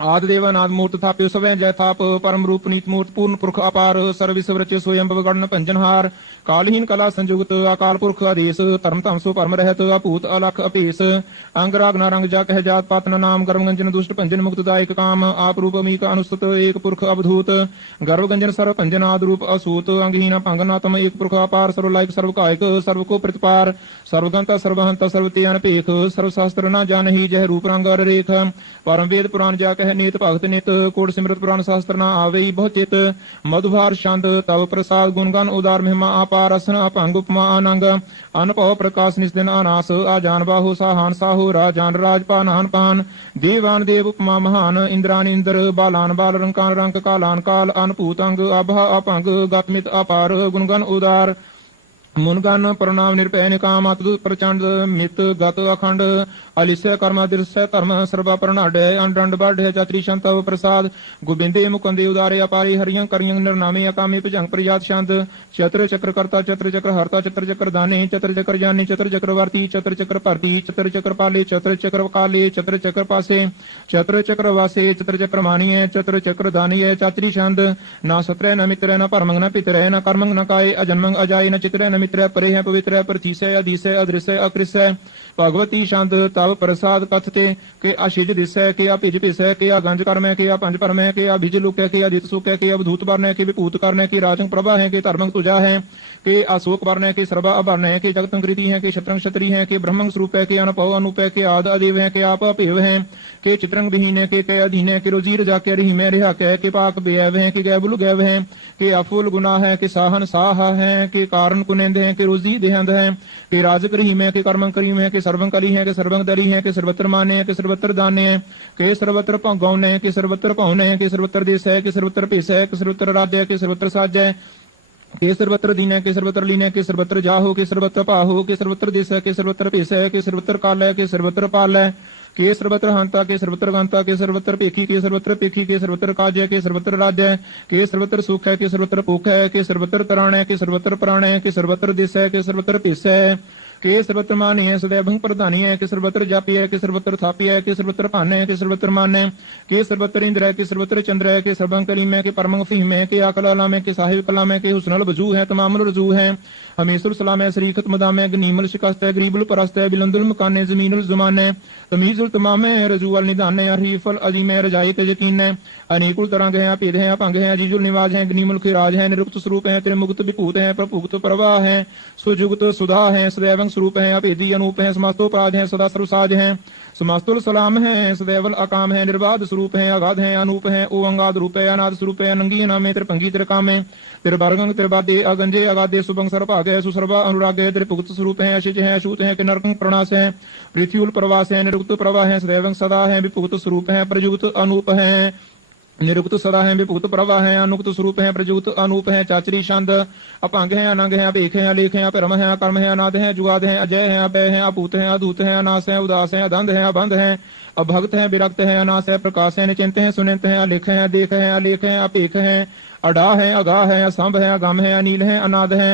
आद देवनाद मूर्त थाप्यो सवै जय थाप परम रूप नीत मूर्त पूर्ण पुरख अपार सर्विस वृच स्वयं गण पंजनहार कालहीन कला संयुक्त अकाल पुरख आदेश धर्म तमसो परम रहत अपूत अलख अपेस अंग राग न रंग जा कह जात पातन नाम गर्भगंजन दुष्ट पंजन मुक्तदायक काम आप रूप अमीक अनुस्तुत एक पुरख अवधूत गर्भगंजन सर्व पंजनाद रूप असूत अंगहीन पंगनातम एक पुरख अपार सर्वलायक सर्वकायक सर्व को प्रतिपार सर्वगंता सर्वहंता सर्वते अनपेख सर्वशास्त्र न जान ही जह रूप रंग रेख परम वेद पुराण जा कह नेत भगत नित कोट सिमरत पुराण शास्त्र न आवे बहु चित मधुभार शांत तव प्रसाद गुणगान उदार महिमा अपार असन अपंग उपमा अनंग अनपव प्रकाश निस्दिन अनास आजान बाहु साहान साहु राजान राजपान हान पान देवान देव उपमा महान इंद्रान इंद्र बालान बाल रंकान रंक कालान काल अनपूत अंग अभा अपंग गतमित अपार गुणगान उदार मुनगन प्रणाम निरपय निकाम अतुत प्रचंड मित गत अखंड अलिस्य कर्म दृश्य धर्म सर्व प्रणाड अंड बढ़ चात्री शंतव प्रसाद गोविंदे मुकुंदे उदारे अपारे हरियं करियं निर्नामे अकामे भुजंग प्रजात शांत चत्र चक्र कर्ता चत्र चक्र हर्ता चत्र चक्र दाने चत्र चक्र जाने चत्र चक्रवर्ती चत्र चक्र परती चत्र चक्र पाले चत्र चक्र काले चत्र चक्र पासे चत्र चक्र वासे चत्र चक्र मानिये चत्र चक्र दानिये चात्री शांत न सत्र न मित्र न परमंग न पितर न कर्मंग न काय अजन्मंग अजाय न चित्र न मित्र परे है पवित्र है प्रतीसय अधीसय अदृश्य अकृष्य भगवती शांत तव प्रसाद कथते के आशीज दिशय के अभिज पिसय के गंज कर्म है के पंच परम है के अभिज लुक है के अदित सुख है के अवधूत वर्ण है के विभूत कर्ण है के राजंग प्रभा है के धर्मंग तुजा है के अशोक वर्ण है के सर्वा अभर्ण है के जगतंकृति है के क्षत्रंग क्षत्रि है के ब्रह्मंग स्वरूप है के अनपव अनुप है के आद अदेव है के आप अपेव है के चित्रंग विहीन है के अधीन है के रोजीर जाके रही में रिहा कह के पाक बेव है के गैबुल गैव है के अफुल गुना है के साहन साह है के कारण कुनेंद है के रोजी देहंद है के राजक रही में के कर्मं करीम है के सर्वं कली है के सर्वं दली है के सर्वत्र माने है के सर्वत्र दाने है के सर्वत्र गौन है के सर्वत्र पौन है के सर्वत्र देश है के सर्वत्र पेश है के सर्वत्र राज्य है के सर्वत्र साज है के सर्वत्र दीन है के सर्वत्र लीन है के सर्वत्र जाहो के सर्वत्र पाहो के सर्वत्र दिस है के सर्वत्र पेश है के सर्वत्र काल है के सर्वत्र पाल है के सर्वत्र हंता के सर्वत्र गंता के सर्वत्र पेखी के सर्वत्र काज है के सर्वत्र राज्य है के सर्वत्र सुख है के सर्वत्र भूख है के सर्वत्र तराण है के सर्वत्र प्राण है के सर्वत्र दिस है के सर्वत्र पेश है के सर्वत्र मानी है सदैव भंग प्रधानी है के सर्वत्र जापी है के सर्वत्र थापी है के सर्वत्र भान है के सर्वत्र मान है के सर्वत्र इंद्र है के सर्वत्र चंद्र है के सर्वं कलीम है के परमं फहीम है के आकल अलाम है के साहिब कलाम है के हुस्नल वजू है तमामुल रजू है हमेशुल सलाम है शरीकत मदाम है गनीमल शिकस्त है गरीबुल परस्त है बिलंदुल मकान है जमीनुल जुमान है तमीजुल तमाम है रजूअल निदान है हरीफल अजीम है रजाई ते यकीन है अनेकुल तरंग है भेद है भंग है अजीजुल निवाज है गनीमुल खिराज है निरुक्त स्वरूप है त्रिमुक्त विभूत है प्रभुक्त प्रवाह है सुजुक्त सुधा है सदैवं स्वरूप है अभेदी अनूप है समास्तोपाद है सदा सर्वसाज है समास्तुल सलाम है सदैवल अकाम है निर्बाध स्वरूप है अगाध है अनूप है ओंगाद रूप है अनाद स्वरूप है अनंगी नामे त्रिभंगी त्रिकाम है त्रिवर्गं त्रिबादे अगंजे अगाधे सुभंग सर्भाग है सुसर्वा अनुराग है त्रिपुक्त स्वरूप है अशिज है अशूत है किन्नरकं प्रणास है पृथ्वीउल प्रवास है निरुक्त प्रवाह है सदैवं सदा है विपुक्त स्वरूप है प्रयुक्त अनूप है निरुक्त सदा है विपुक्त प्रवाह है अनुक्त स्वरूप है प्रयुक्त अनूप है चाचरी छंद अपंग है अनंग है अभेख है अलेख है अपरम है अकर्म है अनाद है जुगाद है अजय है अभय है अपूत है अधूत है अनास है उदास है अधंध है अबंध है अभक्त है विरक्त है अनास है प्रकाश है निचिंत है सुनित है अलेख है देख है अलेख है अपेख है अडा है अगा है असंभ है अगम है अनील है अनाद है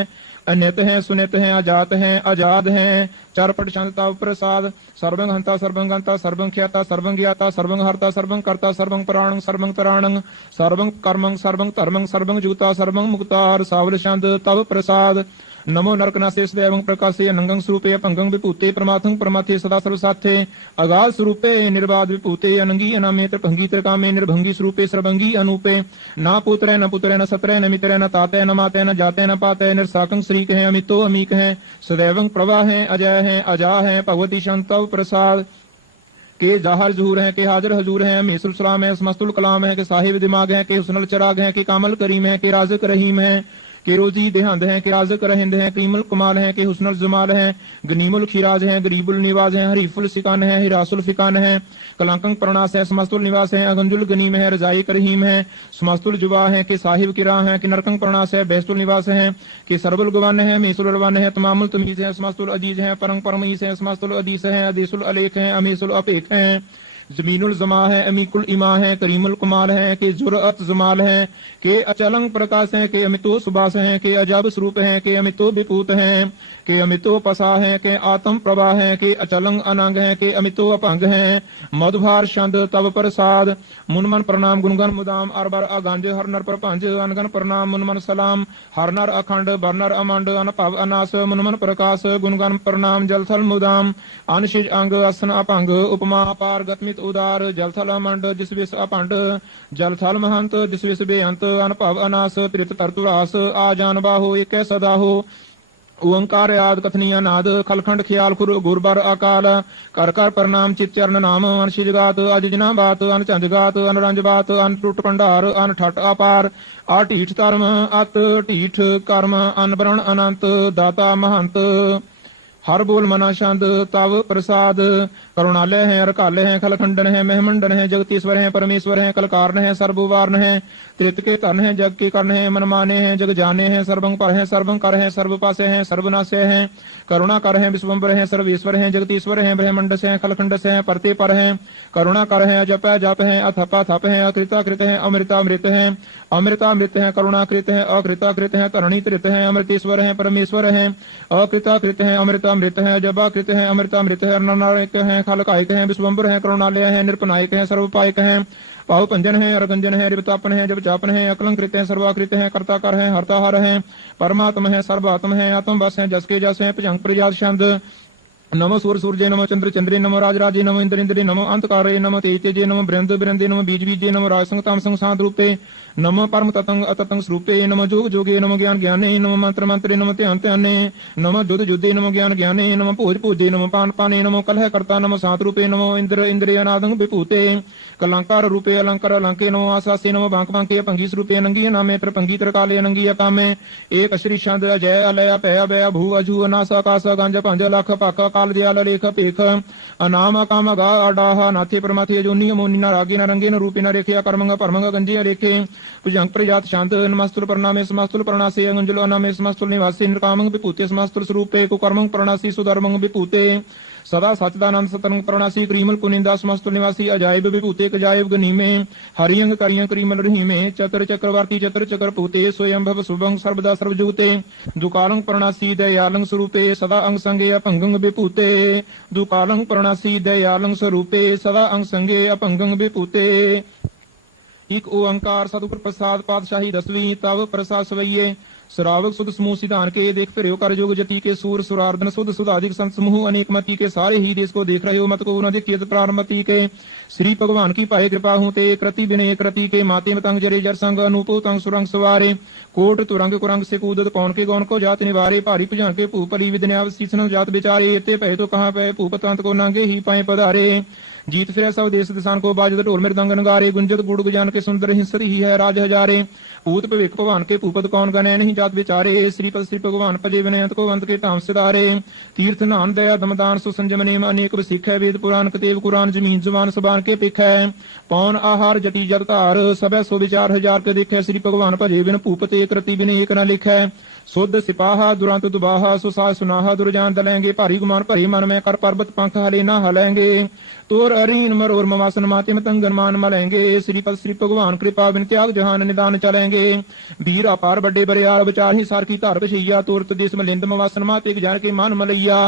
अनित है सुनित है अजात है अजाद है चारपट शांतता प्रसाद सर्वं हंता सर्वं गंता सर्वं ख्याता सर्वं ज्ञाता सर्वं हर्ता सर्वं कर्ता सर्वं प्राणं सर्वं तराणं सर्वं कर्मं सर्वं धर्मं सर्वं जूता सर्वं मुक्तार सावल शांत तव प्रसाद नमो नरकनासे सदैवं प्रकाशे अनंगं स्वरूपे अपंगं विभूते परमार्थं परमार्थे सदा सर्वसाथे अगाध स्वरूपे निर्बाध विभूते अनंगी अनामे त्रिभंगी त्रिकामे निर्भंगी स्वरूपे सर्वंगी अनूपे न पुत्रे न पुत्रे न सत्रे न मित्रे न ताते न माते न जाते न पाते निर्साकं श्रीक है अमितो अमीक है सदैवं प्रभा है अजय है अजा है भगवती शांतव प्रसाद के जाहर जहूर है के हाजिर हजूर है मेसुल सलाम है समस्तुल कलाम है के साहिब दिमाग है के हुस्नुल चिराग है के कामल करीम है के राज़िक रहीम है के रोजी देहांद है के राज़िक रहिंद है कीमुल कमाल है के हुस्नुल जमाल है गनीमुल खिराज है गरीबुल निवाज है हरीफुल सिकान है हिरासुल फिकान है कलांकंग प्रणास है समस्तुल निवास है अगंजुल गनीम है रजाई करहीम है समस्तुल जुबा है के साहिब किरा है कि नरकंग प्रणास है बेस्तुल निवास है कि सरबुल गवान है मेसुल रवान है तमामुल तमीज है समस्तुल अजीज है परंग परमीस है समस्तुल अदीस है अदीसुल अलेख है अमीसुल अपेख है जमीनुल जमा है अमीकुल इमा है करीमुल कमाल है के जुरअत जमाल है के अचलंग प्रकाश है के अमितो सुबास है के अजब स्वरूप है के अमितो विपूत है के अमितो पसा है के आत्म प्रभा है के अचलंग अनंग है के अमितो अपंग है मधुभार छंद तव प्रसाद मुनमन प्रणाम गुणगन मुदाम अरबर अगंज हर नर प्रपंच अनगन प्रणाम मुनमन सलाम हर नर अखंड बरनर अमंड अनपव अनास मुनमन प्रकाश गुणगन प्रणाम जलथल मुदाम अनशिज अंग असन अपंग उपमा पार गतमित उदार जलथल अमंड जिस विष अपंड जलथल महंत जिस विष बेअंत अनपव अनास त्रित तरतुरास आ जान बाहो एक सदा हो ओंकार याद कथनीय नाद खलखंड ख्याल गुरबर अकाल कर कर प्रणाम चित चरण नाम अनशिजगात अजिजना बात अनचंजगात अनरंज बात अन टूट भंडार अन ठट अपार अटीठ धर्म अत टीठ कर्म अनवरण अनंत दाता महंत हर बोल मना छंद तव प्रसाद करुणालय है रकालय है खलखंडन है महमंडन है जगतीश्वर है परमेश्वर है कलकारण है सर्ववारण है त्रित के तन है जग के कर्ण है मन माने हैं जग जाने हैं सर्वं पर है सर्वं कर है सर्व पासे है सर्वनाशय है करुणा कर है विश्वम्बर है सर्वेश्वर है जगतीश्वर है ब्रह्मंड से है खलखंड से है परते पर है करुणा कर है जप है जप है अथपा थप है अकृता कृत है अमृतामृत है अमृतामृत है करुणाकृत है अकृताकृत है तरणीकृत है अमृतेश्वर है परमेश्वर है अकृताकृत है अमृतामृत है जबाकृत है अमृतामृत है नरनायक है खालकायक है विश्वम्बर है करुणालय है निर्पनायक है सर्वपायक है पाहु पंजन है अरगंजन है रिपतापन है जब चापन है अकलंकृत है सर्वाकृत है कर्ताकर है हर्ताहर है परमात्म है सर्वात्म है आत्म बस है जस के जस है भजंग प्रजात छंद नमो सूर सूर्य नमो चंद्र चंद्रे नमो राज राजे नमो इंद्र इंद्रे नमो अंतकारे नमो तेज तेजे नमो बृंद बृंदे नमो बीज बीजे नमो राजसंग तामसंग साध रूपे नमो परम ततंग अततंग स्वरूपे नमो जोग जोगे नमो ज्ञान ज्ञाने नमो मंत्र मंत्रे नमो ध्यान ध्याने नमो युद्ध युद्धे नमो ज्ञान ज्ञाने नमो भोज भोजे नमो पान पाने नमो कलह कर्ता नमो सात रूपे नमो इंद्र इंद्रिय अनादंग विभूते कलंकार रूपे अलंकार अलंके नमो आसासे नमो बांक बांके पंगी स्वरूपे नंगी नामे त्रिपंगी त्रिकाले नंगी अकामे एक श्री छंद अजय अलय पय अभय भू अजू अनास आकाश गंज पंज लख पक काल दयाल लेख पेख अनाम काम गा अडाह नाथे परमाथे जोनी मोनी न रागे न रंगे न रूपे न रेखे कर्मंग परमंग गंजे रेखे भुजंग प्रजात शांत नमस्तुल प्रणामे समस्तुल प्रणासे अंजुल अनामे समस्तुल निवासी निकामंग विभूते समस्तुल स्वरूपे कुकर्मंग प्रणासी सुधर्मंग विभूते सदा सचिदानंद सतरंग प्रणासी क्रीमल पुनिंदा समस्तुल निवासी अजायब विभूते कजायब गनीमे हरियंग करियंग क्रीमल रहीमे चतर चक्रवर्ती चतर चक्र पूते स्वयं भव शुभंग सर्वदा सर्वजूते दुकालंग प्रणासी दयालंग स्वरूपे सदा अंग संगे अपंगंग विभूते दुकालंग प्रणासी दयालंग स्वरूपे सदा अंग संगे अपंगंग विभूते एक ओंकार सतगुर प्रसाद पातशाही 10वीं तव प्रसाद सवैये श्रावक सुध समूह सिद्धान के देख फिर कर योग जति के सूर सुरार्दन सुध सुधाधिक संत समूह अनेक मती के सारे ही देश को देख रहे हो मत को न देखिए प्रारंभति के श्री भगवान की पाए कृपा हूं ते कृति विनय कृति के माते मतंग जरे जर संग अनूपो तंग सुरंग सवारे कोट तुरंग कुरंग से कूदत पौन के गौन को जात निवारे भारी भुजंग के भूपली विद्याव शीसन जात बेचारे एते पै तो कहां पे भूपतंत को नांगे ही पाए पधारे जीत फिर सब देश दिशान को बाजत ढोल मृदंग नगारे गुंजत गुड़ गुजान के सुंदर हिंसत ही है राज हजारे भूत भविक भगवान के भूपत कौन गने नहीं जात विचारे श्रीपद श्री भगवान पजे विनयत को अंत के धाम सिधारे तीर्थ नान दया दमदान सुसंजम नेम अनेक सिख है वेद पुराण कतेव कुरान जमीन जुबान सबान के पिख है पौन आहार जटी जल धार सब सो विचार हजार के देखे श्री भगवान भजे बिन भूपत एक रति बिन एक न लिखै शुद्ध सिपाहा दुरंत दुबाहा सुसा सुनाहा दुर्जान दलेंगे भारी गुमान भरी मन में कर पर्वत पंख हले ना हलेंगे तोर अरीन मरोर मवासन माते में तंगन मान मलेंगे श्रीपद श्री भगवान कृपा बिन त्याग जहान निदान चलेंगे वीर अपार बड़े बरियार विचार ही सार की धार बछैया तोरत देश में लिंद मवासन माते जान के मान मलैया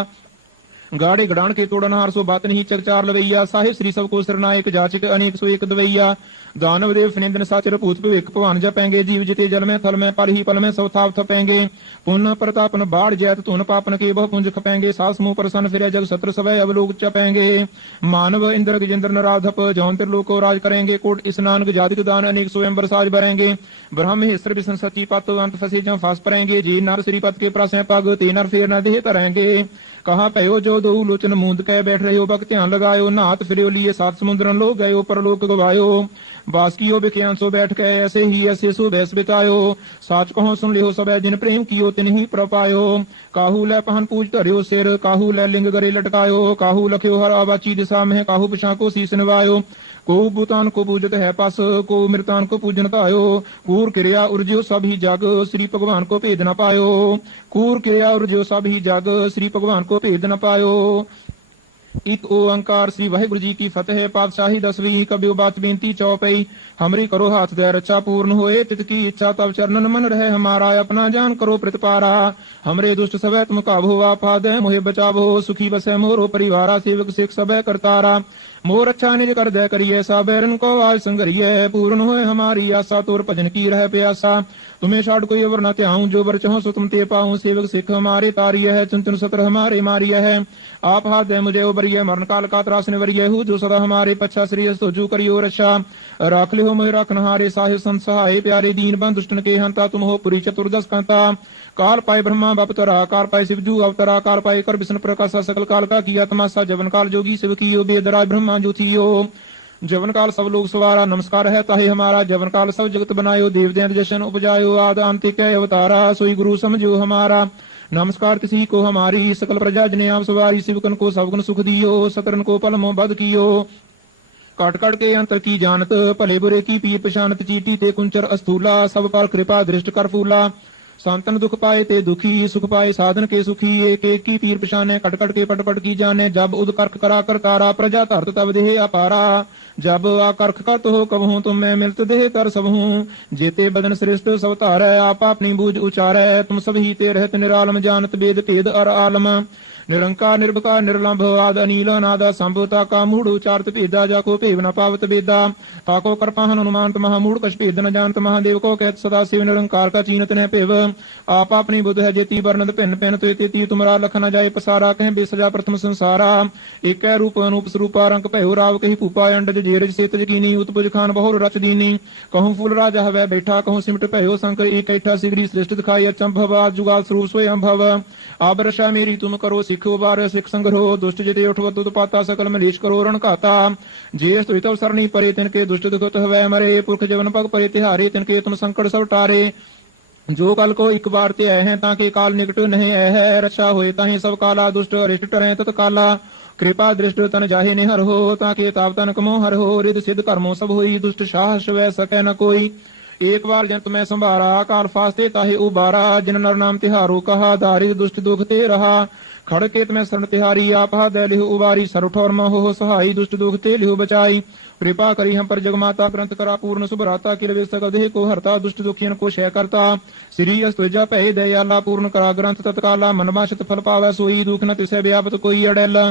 गाड़े गड़ान के तोड़न हार सो बात नहीं चकचार लवैया साहिब श्री सब को सरनायक जाचक अनेक सो एक दवैया दानव देव फिनिंदन साचर भूत भविक भगवान जपेंगे जीव जिते जल में थल में पल ही पल में सब थाप थपेंगे पुण्य प्रतापन बाढ़ जैत तुन पापन के बहु पुंज खपेंगे सास मुंह प्रसन्न फिरे जग सत्र सवै अवलोक चपेंगे मानव इंद्र गजेंद्र नराधप जौन त्रिलोक राज करेंगे कोट स्नान जातिक दान अनेक स्वयं साज भरेंगे ब्रह्म हिस्र बिसन सची पत अंत फसे जं फास परेंगे जी नर श्रीपद के प्रसय पग ते नर फेर न देह तरेंगे कहा पयो जो दो लोचन मूंद कह बैठ रहे हो बक ध्यान लगायो नाथ फिर लिए सात समुद्रन लो गयो परलोक गवायो बासकियो बिख्यान सो बैठ के ऐसे ही ऐसे सो बैस बितायो साच कहो सुन लियो सब जिन प्रेम कियो तिन ही प्रपायो काहू लै पहन पूज धरियो सिर काहू लै लिंग गरे लटकायो काहू लख्यो हर आवाची दिशा में काहू पिछा को शीस निवायो को भूतान को पूजत है पस को मृतान को पूजन पायो कूर क्रिया उर्ज्यो सब ही जग श्री भगवान को भेद न पायो कूर क्रिया उर्ज्यो सब ही जग श्री भगवान को भेद न पायो एक ओंकार श्री वाहिगुरु जी की फतेह पातशाही 10वीं कबियो बात बेनती चौपई हमरी करो हाथ दे रक्षा पूर्ण होए तित की इच्छा तब चरणन मन रहे हमारा अपना जान करो प्रतिपारा हमरे दुष्ट सबे तुम काबू आपाद मोहे बचावो सुखी बसे मोरो परिवारा सेवक सिख सबे करतारा मोर अच्छा निज कर दे करिए सा बैरन को आज संगरिए पूर्ण होए हमारी आशा तोर भजन की रह प्यासा तुम्हें छाड़ कोई अवर न त्याऊं जो बर चाहो सो तुम ते पाऊं सेवक सिख हमारे तारिय है चिंतन सत्र हमारे मारिय है आप हाथ दे मुझे उबरिय मरण काल का त्रास निवरिय हूँ जो सदा हमारे पच्छा श्री तो जू करियो रक्षा राख लियो मोहि रखन हारे साहिब संत सहाय प्यारे दीन बंद दुष्टन के हंता तुम हो पुरी चतुर्दश कांता काल पाए ब्रह्मा बपतरा काल पाए शिवजू अवतरा काल पाए कर विष्णु प्रकाशा सकल काल का किया तमाशा जवन काल जोगी शिव कियो बेदराज ब्रह्मा जो थियो जवन काल सब लोग सवारा नमस्कार है ताहे हमारा जवन काल सब जगत बनायो देव दैत जशन उपजायो आद अंतिक अवतारा सोई गुरु समझो हमारा नमस्कार किसी को हमारी सकल प्रजा जने आप सवारी शिवकन को सबगन सुख दियो सतरन को पलमो बद कियो काट काट के अंतर की जानत भले बुरे की पीर पशानत चीटी ते कुंचर अस्थूला सब पर कृपा दृष्ट कर फूला संतन दुख पाए ते दुखी सुख पाए साधन के सुखी एक एक की पीर पशाने कट कट के पट पट की जाने जब उद कर्क करा कर कारा प्रजा धरत तब देह अपारा जब आकर्ख का तो कबहू तुम मैं मिलत देह कर सब हूँ जेते बदन श्रेष्ठ सब तारै आप अपनी बूझ उचारै तुम सब ही ते रहत निरालम जानत वेद भेद अर आलम निरंकार निर्भकार निर्लंभ आद अनील नादा संभुता का मूढ़ उचारत भेदा जाको भेव न पावत वेदा ताको कृपाहन हनुमानत महामूढ़ कछ भेद न जानत महादेव को कहत सदा शिव निरंकार का चीनत न भेव आप अपनी बुद्ध है जेती वर्णत भिन्न भिन्न तो तेती तुमरा लख न जाय पसारा कह बेसजा प्रथम संसारा एक रूप अनूप स्वरूपा रंग भयो राव कही पूपा अंडज जेरज सेतज कीनी उत्पुज खान बहुर रच दीनी कहूँ फूल राजा हवै बैठा कहूँ सिमट भयो शंकर एक ऐठा सिगरी श्रेष्ठ दिखाई अचंभव जुगाल स्वरूप स्वयं भव आप रक्षा मेरी तुम करो सिख उबार सिख संग्रहो दुष्ट जिते उठवत पाता सकल मलेश करो रण खाता जे स्तुतव सरणी परे तिनके दुष्ट दुखत हवै मरे पुरख जवन पग परे तिहारे तिनके तुम संकट सब टारे ਜੋ ਕਲ ਕੋ ਇੱਕ ਬਾਰ ਤੇ ਆਏ ਹੈ ਤਾਂ ਕਿ ਕਾਲ ਨਿਕਟ ਨਹੀਂ ਆਏ ਹੈ ਰਛਾ ਹੋਏ ਤਾਹੀ ਸਭ ਕਾਲਾ ਦੁਸ਼ਟ ਅਰਿਸ਼ਟ ਟਰੈ ਤਤ ਕਾਲਾ कृपा दृष्ट तन जाहे ने हर हो ताके ताप तन कमो हर हो रिद सिद्ध कर्मो सब होई दुष्ट साहस वै सकै न कोई एक बार जंत मैं संभारा काल फास्ते ताहे उबारा जिन नर नाम तिहारो कहा दारिद दुष्ट दुख ते रहा खड़ केत में शरण तिहारी आपा दै लिहु उबारी सर ठौर हो सहाई दुष्ट दुख ते लिहु बचाई कृपा करी हम पर जगमाता ग्रंथ करा पूर्ण सुभराता किल सकल देह को हरता दुष्ट दुखियन को क्षय करता श्री अस्तुजा पै दयाला पूर्ण करा ग्रंथ तत्काला मनमाशत फल पावै सोई दुख न तिसै व्यापत कोई अड़ैला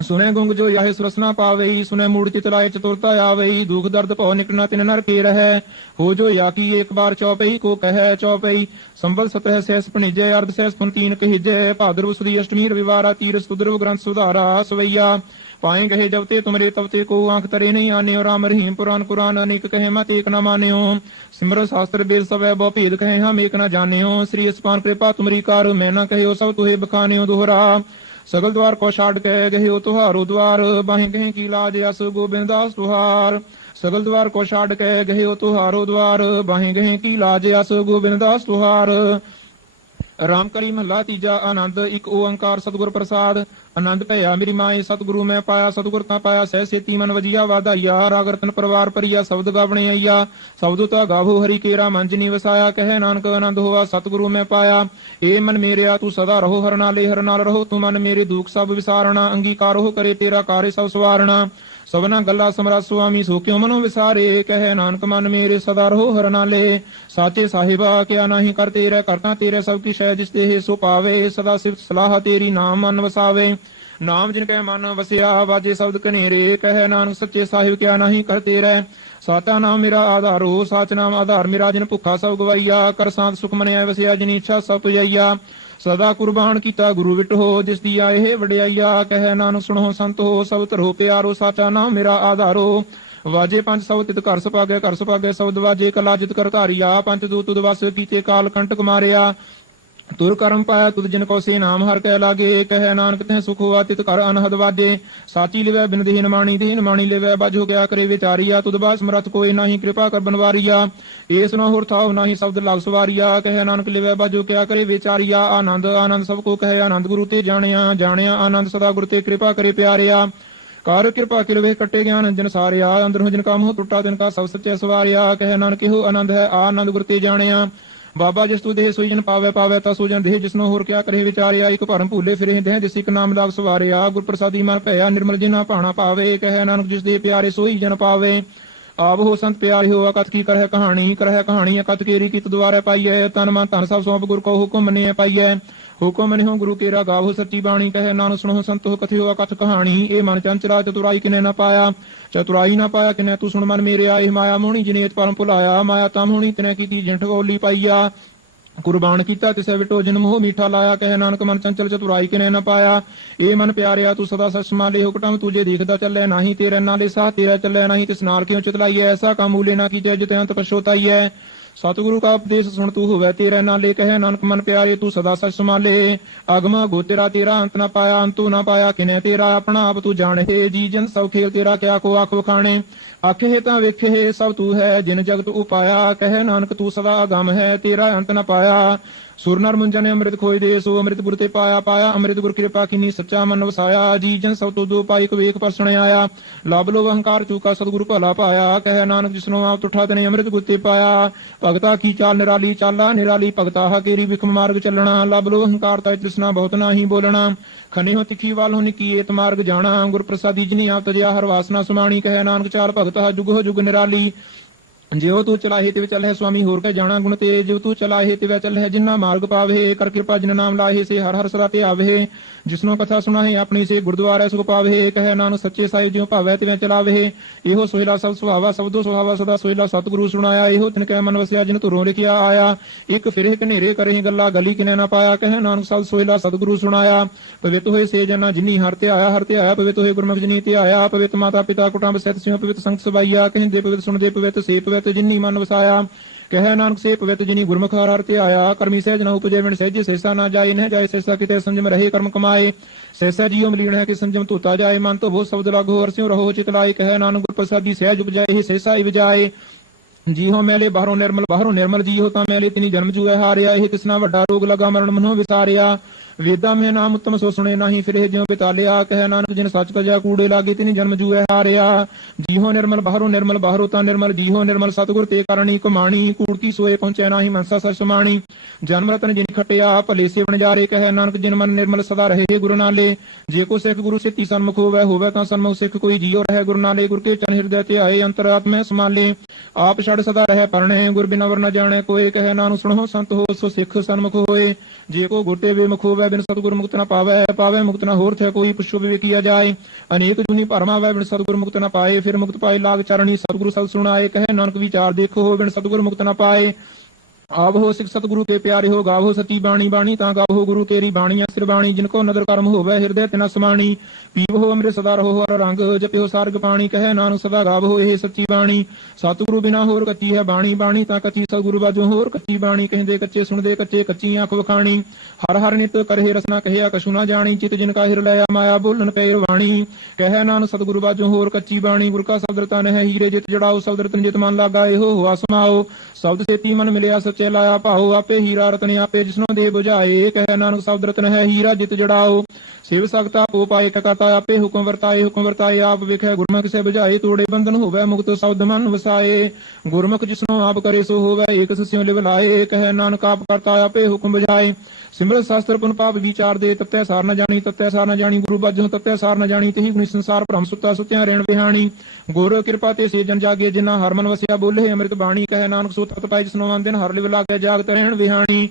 सुने गुंग जो याहे सुरसना पावई सुने मूड चित लाए चतुरता आवई दुख दर्द पौ निकटना तिन नर के रह हो जो या की एक बार चौपई को कह चौपई संबल सतह सहस पणिजय अर्ध सहस पुनतीन कहिजय भाद्रव सुदी अष्टमी रविवारा तीर सुद्रव ग्रंथ सुधारा सवैया पाए गहे जब ते तुमरे तब ते को आंख तरे नहीं आने और राम रहीम पुराण कुरान अनेक कहे मत एक न माने हो सिमर शास्त्र बेद सब बहु भेद कहे हम एक न जाने हो श्री अस्पान कृपा तुमरी कार मैं न कहे सब तुहे बखाने हो दोहरा सगल द्वार को छाड़ के गहे हो तुहारो द्वार बाहें कहें की लाज अस गोबिंद दास तुहार सगल द्वार को छाड़ के गहे हो तुहारो द्वार बाहें कहें की लाज अस गोबिंद दास तुहार राम करी महला तीजा आनंद एक ओंकार सतगुर प्रसाद आनंद भया मेरी माए सतगुरु मैं पाया सतगुर ता पाया सह सेती मन वजिया वाधाइया राग रतन परिवार परिया शब्द गावणे आइया शब्द ता गावो हरि केरा मंजनी वसाया कहे नानक आनंद होवा सतगुरु मैं पाया ए मन मेरेया तू सदा रहो हर नाल रहो तू मन मेरे दुख सब विसारणा अंगीकार हो करे तेरा कार्य सब सवारणा सबना गल्ला समरा स्वामी सो क्यों मनो विसारे कहे नानक मन मेरे सदा रहो हर नाले साचे साहिबा क्या नहीं करते रह करता तेरे सब की शय जिस देह सो पावे सदा सिर्फ सलाह तेरी नाम मन वसावे नाम जिनके मन वसिया बाजे शब्द कनेरे कहे नानक सच्चे साहिब क्या नहीं करते रह साता नाम मेरा आधारो साच नाम आधार मेरा जिन भुखा सब गवाइया कर सांत सुख मनिया वसिया जिन इच्छा सब पुजाइया सदा कुर्बान कीता गुरु विट हो जिस दी आए है वडियाइया कहे नानक सुनो संत हो सब तरहो प्यारो साचा नाम मेरा आधारो वाजे पंच सब तित कर सुभागे शब्द वाजे कला जित कर धारिया पंच दूत उदवास कीते काल कंटक मारिया तुर कर्म पाया तुद जिन को से नाम हर कह लागे कहे नानक तह सुख हुआ तित कर अनहद वाजे साची लिवै बिन दीन माणी लिवै बाजो क्या करे विचारिया तुद बास समरथ कोई नाही कृपा कर बनवारिया एस न होर थाव नाही शब्द लाग सवारिया कहे नानक लिवै बाजो क्या करे विचारिया आनंद आनंद सबको कहे आनंद गुरु ते जानिया आनंद सदा गुरु ते कृपा करे प्यारिया कार कृपा किलवे कट्टे ज्ञान जन सारिया अंदर जिन काम हो टुटा तिनका सब सच्चे सवारिया कहे नानक हो आनंद है आनंद गुरु ते जानिया बाबा जिस तू देह सोई जन पावे ता सो जन देह जिसनो होर क्या करे विचारिया एक भरम भूले फिरे देह जिस एक नाम लाग सवारिया गुर प्रसादी मन भया निर्मल जिना भाणा पावे कहे नानक जिस देह प्यारे सोई जन पावे आब हो संत प्यारे हो अकथ की करह कहानी अकथ केरी की द्वारे पाइए तन मन धन सब सौंप गुर को हुक्म मनिए पाइए हुक्म मनि हो गुरु केरा गावो सच्ची बाणी कहे नानक सुनो संत हो कथियो अकथ कहानी ए मन चंचला चतुराई किने न पाया चतुराई न पाया किने तू सुन मन मेरे आए माया मोहनी जिने परम भुलाया माया तम होनी तिने की जिंठ गोली पाइया कुर्बान कीता तिसे विटो जिन मोह मीठा लाया कहे नानक मन चंचल चतुराई किने न पाया ए मन प्यारिया तू सदा सच संभाले हुकटम तुझे देखदा चले नाही तेरे नाले साथ तेरा चले नाही तिस नाल क्यों चितलाई ऐसा काम मूले ना कीजे जिते अंत पछोताई है सतगुरु का उपदेश सुन तू हुए तेरे नाले कहे नानक मन प्यारे तू सदा सच संभाले अगम गोतेरा तेरा अंत न पाया अंतु न पाया किने तेरा अपना आप तू जाने जी जन सब खेल तेरा क्या को आख वखाणे आखे ता वेखे सब तू है जिन जगत उपाया कहे नानक तू सदा अगम है तेरा अंत न पाया सुर नर मुंजन ने अमृत खोई दे सो अमृत गुरु ते पाया अमृत गुरु कृपा कीनी सच्चा मन वसाया जी जन सब तो दो पाई को वेख पर सुने आया लाभ लो अहंकार चूका सतगुरु भला पाया कहे नानक जिसनो आप उठा तने अमृत गुरु ते पाया भगता की चाल निराली चाला निराली भगता केरी विखम मार्ग चलना लाभ लो अहंकार ता तृष्णा बहुत नाही बोलना खने हो तिखी वाल हो निकी एत मार्ग जाना गुर प्रसादी जिनी आप तजिया हर वासना सुमाणी कहे नानक चाल भगता जुग हो जुग निराली ਜਿਉ ਤੂੰ ਚਲਾਹੇ ਤੇ ਚੱਲੈ ਸੁਆਮੀ ਹੋਰ ਕੈ ਜਾਣਾ ਗੁਣ ਤੇ ਜਿਉ ਤੂੰ ਚਲਾਹੇ ਤੇ ਚੱਲੈ ਜਿਨ੍ਹਾਂ ਮਾਰਗ ਪਾਵੇ ਕਰ ਕਿਰਪਾ ਜਿਨ ਨਾਮ ਲਾਹੇ ਸੇ ਹਰ ਹਰ ਸਦਾ ਤੇ ਆਵੇ ਜਿਸਨੂੰ ਕਥਾ ਸੁਣਾਹੇ ਆਪਣੀ ਸੇ ਗੁਰਦੁਆਰੇ ਸੁਖ ਪਾਵੇ ਕਹੈ ਨਾਨਕ ਸੱਚੇ ਸਾਹਿਬ ਜਿਉ ਭਾਵੈ ਤੇ ਚਲਾਵੇ ਇਹੋ ਸੋਹਿਲਾ ਸਭ ਸੁਹਾਵਾ ਸਬਦੋ ਸੁਹਾਵਾ ਸਦਾ ਸੋਹਿਲਾ ਸਤਿਗੁਰੂ ਸੁਣਾਇਆ ਇਹੋ ਤਿਨ ਕੈ ਮਨ ਵਸਿਆ ਜਿਨ ਧੁਰੋਂ ਲਿਖਿਆ ਆਇਆ ਇੱਕ ਫਿਰੇ ਕਨੇਰੇ ਕਰੇ ਗੱਲਾਂ ਗਲੀ ਕਿਨੇ ਨਾ ਪਾਇਆ ਕਹੈ ਨਾਨਕ ਸਭ ਸੋਹਿਲਾ ਸਤਿਗੁਰੂ ਸੁਣਾਇਆ ਪਵਿੱਤ ਹੋਏ ਸੇ ਜਨਾ ਜਿਨੀ ਹਰ ਤੇ ਆਇਆ ਪਵਿੱਤ ਹੋਏ ਗੁਰਮੁਖ ਜਿਨੀ ਤੇ ਆਇਆ ਪਵਿੱਤ ਮਾਤਾ ਪਿਤਾ ਕੁਟੰਬ ਸਹਿਤ ਸਿਉ ਪਵਿੱਤ ਸੰਗਤ ਸਬਾਈਆ ਕਹਿੰਦੇ ਪਵਿੱਤ ਸੁਣਦੇ ਪਵਿੱਤ ਸੇ ਪਵਿੱਤ ਜਿਨੀ ਮਨ ਵਸਾਇਆ ਕਹੈ ਨਾਨਕ ਸੇ ਪਵਿੱਤ ਜਿਨੀ ਗੁਰਮੁਖ ਹਰ ਤੇ ਆਇਆ ਕਰਮੀ ਸਹਿਜ ਨ ਉਪਜੇ ਵਿਣ ਸਹਿਜ ਸੇਸਾ ਨਾ ਜਾਏ ਨ ਜਾਏ ਸੇਸਾ ਕਿਤੇ ਸੰਜਮ ਰਹੇ ਕਰਮ ਕਮਾਏ ਸੇਸਾ ਜੀਉ ਮਲੀਣ ਹੈ ਕਿ ਸੰਜਮ ਧੋਤਾ ਜਾਏ ਮਨ ਤੋਂ ਬਹੁਤ ਸ਼ਬਦ ਲਾਗੋ ਹਰਸਿਉ ਰਹੋ ਚਿਤ ਲਾਏ ਕਹੈ ਨਾਨਕ ਗੁਰ ਪ੍ਰਸਾਦੀ ਸਹਿਜ ਉਪਜਾਏ ਸੇਸਾ ਹੀ ਵਜਾਏ ਜੀ ਹੋ ਮੈਲੇ ਬਾਹਰੋਂ ਨਿਰਮਲ ਜੀ ਹੋ ਤਾਂ ਮੈਲੇ ਤਿਨੀ ਜਨਮ ਜੂਏ ਹਾਰਿਆ। ਇਹ ਕਿਸਨਾ ਵੱਡਾ ਰੋਗ ਲਗਾ ਮਰਨ ਮਨੋਂ ਵਿਸਾਰਿਆ। ਵੇਦਾਂ ਮੈਂ ਨਾਮ ਉੱਤਮ ਸੋ ਸੁਣੇ ਨਾਹੀ ਫਿਰੇ ਜਿਉ ਬਿਤਾਲਿਆ। ਕਹਿ ਨਾਨਕ ਜਿਨ ਸੱਚ ਕਜਿਆ ਕੂੜੇ ਲਾਗੇ ਤਿਨੀ ਜਨਮ ਜੂਏ ਹਾਰਿਆ। ਜੀ ਹੋ ਨਿਰਮਲ ਬਾਹਰੋਂ ਤਾਂ ਨਿਰਮਲ। ਜੀ ਹੋ ਨਿਰਮਲ ਸਤਿਗੁਰ ਤੇ ਕਰਨੀ ਕਮਾਣੀ। ਕੂੜ ਕੀ ਸੋਏ ਪਹੁੰਚੈ ਨਾਹੀ ਮਨਸਾ ਸਚ ਸਮਾਣੀ। ਜਨਮ ਰਤਨ ਜਿਨ ਖਟਿਆ ਭਲੇ ਸੇ ਵਣਜਾਰੇ। ਕਹਿ ਨਾਨਕ ਜਿਨ ਮਨ ਨਿਰਮਲ ਸਦਾ ਰਹੇ ਗੁਰੂ ਨਾਲੇ। ਜੇ ਕੋ ਸਿੱਖ ਗੁਰੂ ਸਿੱਧੀ ਸਨਮੁਖ ਹੋਵੇ ਤਾਂ ਸਨਮੁਖ ਸਿੱਖ ਕੋਈ ਜੀਉ ਰਹੇ ਗੁਰੂ ਨਾਲੇ। ਗੁਰ ਕੇ ਚਰਨ ਹਿਰਦੈ ਧਿਆਏ ਅੰਤਰਾਤਮੈ ਸਮਾਲੇ। ਆਪ ਛੜ ਸਦਾ ਰਹਿ ਪਰਣੇ ਗੁਰ ਬਿਨਾ ਵਰ ਨ ਜਾਣੇ ਕੋਏ। ਕਹਿ ਨਾਨਕ ਸੁਣੋ ਸੰਤ ਹੋ ਸੋ ਸਿੱਖ ਸਨਮੁਖ ਹੋਏ। ਜੇ ਕੋ ਗੋਟੇ ਬੇਮੁਖ ਹੋਵੇ ਬਿਨ ਸਤਿਗੁਰ ਮੁਕਤ ਨ ਪਾਵੇ ਮੁਕਤ ਨ ਹੋਰ ਥੈ ਕੋਈ ਪੁੱਛੋ ਵਿਵੇਕੀਆ ਜਾਏ। ਅਨੇਕ ਜੁਨੀ ਭਰਮਾ ਵੈ ਬਿਨ ਸਤਿਗੁਰ ਮੁਕਤ ਨ ਪਾਏ। ਫਿਰ ਮੁਕਤ ਪਾਏ ਲਾਗ ਚਰਣੀ ਸਤਿਗੁਰੂ ਸਤ ਸੁਣਾਏ। ਕਹਿ ਨਾਨਕ ਵਿਚਾਰ ਦੇਖੋ ਬਿਨ ਸਤਿਗੁਰ ਮੁਕਤ ਨ ਪਾਏ। ਆਪ ਹੋ ਸਿੱਖ ਸਤਿਗੁਰੂ ਕੇ ਪਿਆਰੇ ਹੋ ਗਾਵੋ ਸੱਚੀ ਬਾਣੀ ਤਾਂ ਗਾਵੋ ਗੁਰੂ ਤੇਰੀ ਬਾਣੀ ਸਿਰ ਬਾਣੀ। ਜਿਨ ਕੋ ਨਦਰ ਕਰਮ ਹੋਵੇ ਹਿਰਦੈ ਤਿਨਾ ਸਮਾਣੀ। ਪੀਵੋ ਅੰਮ੍ਰਿਤ ਸਦਾ ਰਹੋ ਹਰ ਰੰਗ ਜਪਿਓ ਸਾਰਗ ਪਾਣੀ। ਕਹਿ ਨਾਨਕ ਸਦਾ ਗਾਵੋ ਇਹ ਸੱਚੀ ਬਾਣੀ। ਸਤਿਗੁਰੂ ਬਿਨਾ ਹੋਰ ਕੱਚੀ ਹੈ ਬਾਣੀ ਤਾਂ ਕੱਚੀ ਸਤਿਗੁਰੂ ਬਾਝੋਂ ਹੋਰ ਕੱਚੀ ਬਾਣੀ। ਕਹਿੰਦੇ ਕੱਚੇ ਸੁਣਦੇ ਕੱਚੇ ਕੱਚੀ ਅੱਖ ਵਖਾਣੀ। ਹਰ ਨਿਤ ਕਰਹਿ ਰਸਨਾ ਕਹਿਆ ਕਛੂ ਨਾ ਜਾਣੀ। ਚਿਤ ਜਿਨ ਕਾ ਹਿਰ ਲਿਆ ਮਾਇਆ ਬੋਲਣ ਪੈ ਵਾਣੀ। ਕਹਿ ਨਾਨਕ ਸਤਿਗੁਰੂ ਬਾਝੋਂ ਹੋਰ ਕੱਚੀ ਬਾਣੀ। ਗੁਰ ਕਾ ਸ਼ਬਦ ਰਤਨ ਹੈ ਹੀਰੇ ਜਿਤ ਜੜਾਓ। ਸ਼ਬਦ ਰਤਨ ਜਿਤ ਮਨ ਲਾਗਾ ਇਹੋ ਹੋਆ ਸਮਾਓ। ਸ਼ਬਦ ਸੇਤੀ ਮਨ ਮਿਲਿਆ ਸੱਚੇ ਲਾਇਆ ਭਾਓ। ਆਪੇ ਹੀਰਾ ਰਤਨ ਆਪੇ ਜਿਸਨੋ ਦੇ ਬੁਝਾਏ। ਕਹਿ ਨਾਨਕ ਸ਼ਬਦ ਰਤਨ ਹੈ ਹੀਰਾ ਜਿਤ ਜੜਾਓ। ਸਿਵ ਸਕਤਾ ਪੋ ਪਾਏ ਕਰਤਾ ਆਪੇ ਹੁਕਮ ਵਰਤਾਏ। ਆਪ ਵੇਖੈ ਗੁਰਮੁਖ ਸੇ ਬੁਝਾਏ। ਤੋੜੇ ਬੰਧਨ ਹੋਵੇ ਮੁਕਤ ਸ਼ਬਦ ਮਨ ਵਸਾਏ। ਗੁਰਮੁਖ ਜਿਸਨੋ ਆਪ ਕਰੇ ਸੋ ਹੋਵੇ ਏਕ ਸਿਉ ਲਿਵ ਲਾਏ। ਕਹਿ ਨਾਨਕ ਆਪ ਕਰਤਾ ਆਪੇ ਹੁਕਮ ਬੁਝਾਏ। ਸਿਮਰਤ ਸ਼ਾਸਤਰ ਪੁਨ ਪਾਪ ਵਿਚਾਰ ਦੇ ਤਤੈ ਸਾਰ ਨ ਜਾਣੀ ਗੁਰੂ ਬਾਝੋਂ ਤਤੈ ਸਾਰ ਨ ਜਾਣੀ। ਤਹੀ ਗੁਣੀ ਸੰਸਾਰ ਭ੍ਰਮ ਸੁੱਤਾ ਸੁਤਿਆ ਰਹਿਣ ਵਿਹਾਣੀ। ਗੁਰ ਕਿਰਪਾ ਤੇ ਸੇ ਜਨ ਜਾਗੇ ਜਿਨਾ ਹਰ ਮਨ ਵਸਿਆ ਬੋਲੇ ਅੰਮ੍ਰਿਤ ਬਾਣੀ। ਕਹਿ ਨਾਨਕ ਸੋ ਤਤ ਪਾਈ ਜਿਸਨੋ ਆਨ ਦਿਨ ਹਰ ਲਿਵ ਲਾਗੇ ਜਾਗਤ ਰਹਿਣ ਵਿਹਾਣੀ।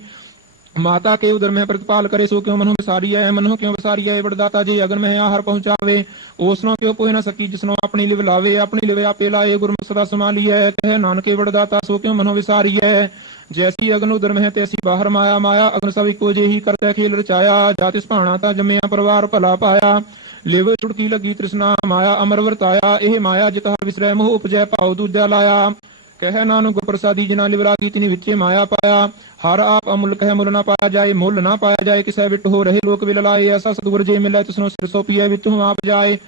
ਮਾਤਾ ਕੇ ਉਦਰ ਮੈਂ ਪ੍ਰਤਪਾਲ ਕਰੇ ਸੋ ਕਿਉ ਮਨੁ ਵਿਸਾਰੀਐ। ਮਨੁ ਕਿਉ ਵਿਸਾਰੀਐ ਬੜਦਾਤਾ ਜੇ ਅਗਨ ਮਹਿ ਆਹਰ ਪਹੁੰਚਾਵੇ। ਓਸਨੋ ਕਿਉ ਪੋਹਿ ਨ ਸਕੀ ਜਿਸਨੋ ਆਪਣੀ ਲਿਵ ਲਾਵੇ। ਆਪਣੀ ਲਿਵ ਆਪੇ ਲਾਏ ਗੁਰਮੁਖ ਸਦਾ ਸਮਾਲੀਐ। ਕਹਿ ਨਾਨਕੇ ਬੜਦਾਤਾ ਸੋ ਕਿਉ ਮਨੁ ਵਿਸਾਰੀਐ। ਜੈਸੀ ਅਗਨ ਉਦਰ ਮਹਿ ਤੈਸੀ ਬਾਹਰ ਮਾਇਆ ਅਗਨ ਸਭ ਇੱਕੋ ਜਿਹੀ ਕਰਤੈ ਖੇਲ ਰਚਾਇਆ। ਜਾਤਿ ਭਾਣਾ ਤਾਂ ਜੰਮਿਆ ਪਰਿਵਾਰ ਭਲਾ ਪਾਇਆ। ਲਿਵ ਛੁੜਕੀ ਲੱਗੀ ਤ੍ਰਿਸ਼ਨਾ ਮਾਇਆ ਅਮਰ ਵਰਤਾਇਆ। ਇਹ ਮਾਇਆ ਜਿਤ ਹਰ ਵਿਸਰੈ ਮੋਹ ਉਪਜੈ ਭਾਉ ਦੂਜਾ ਲਾਇਆ। ਕਹਿ ਨਾਨਕ ਗੁਰ ਪ੍ਰਸਾਦੀ ਜਿਨਾ ਲਿਵ ਲਾਗੀ ਤਿਨੀ ਵਿੱਚੇ ਮਾਇਆ ਪਾਇਆ। ਹਰ ਆਪ ਅਮੁੱਲ ਕਹਿ ਮੁੱਲ ਨਾ ਪਾਇਆ ਜਾਏ। ਮੁੱਲ ਨਾ ਪਾਇਆ ਜਾਏ ਕਿਸੈ ਵਿਟ ਹੋ ਰਹੇ ਲੋਕ ਵਿਲ ਲਾਏ। ਐਸਾ ਸਤਿਗੁਰ ਜੇ ਮਿਲੈ ਤਿਸਨੋ ਸਿਰ ਸੋਪੀਐ ਵਿੱਚੋਂ ਆਪ ਜਾਏ।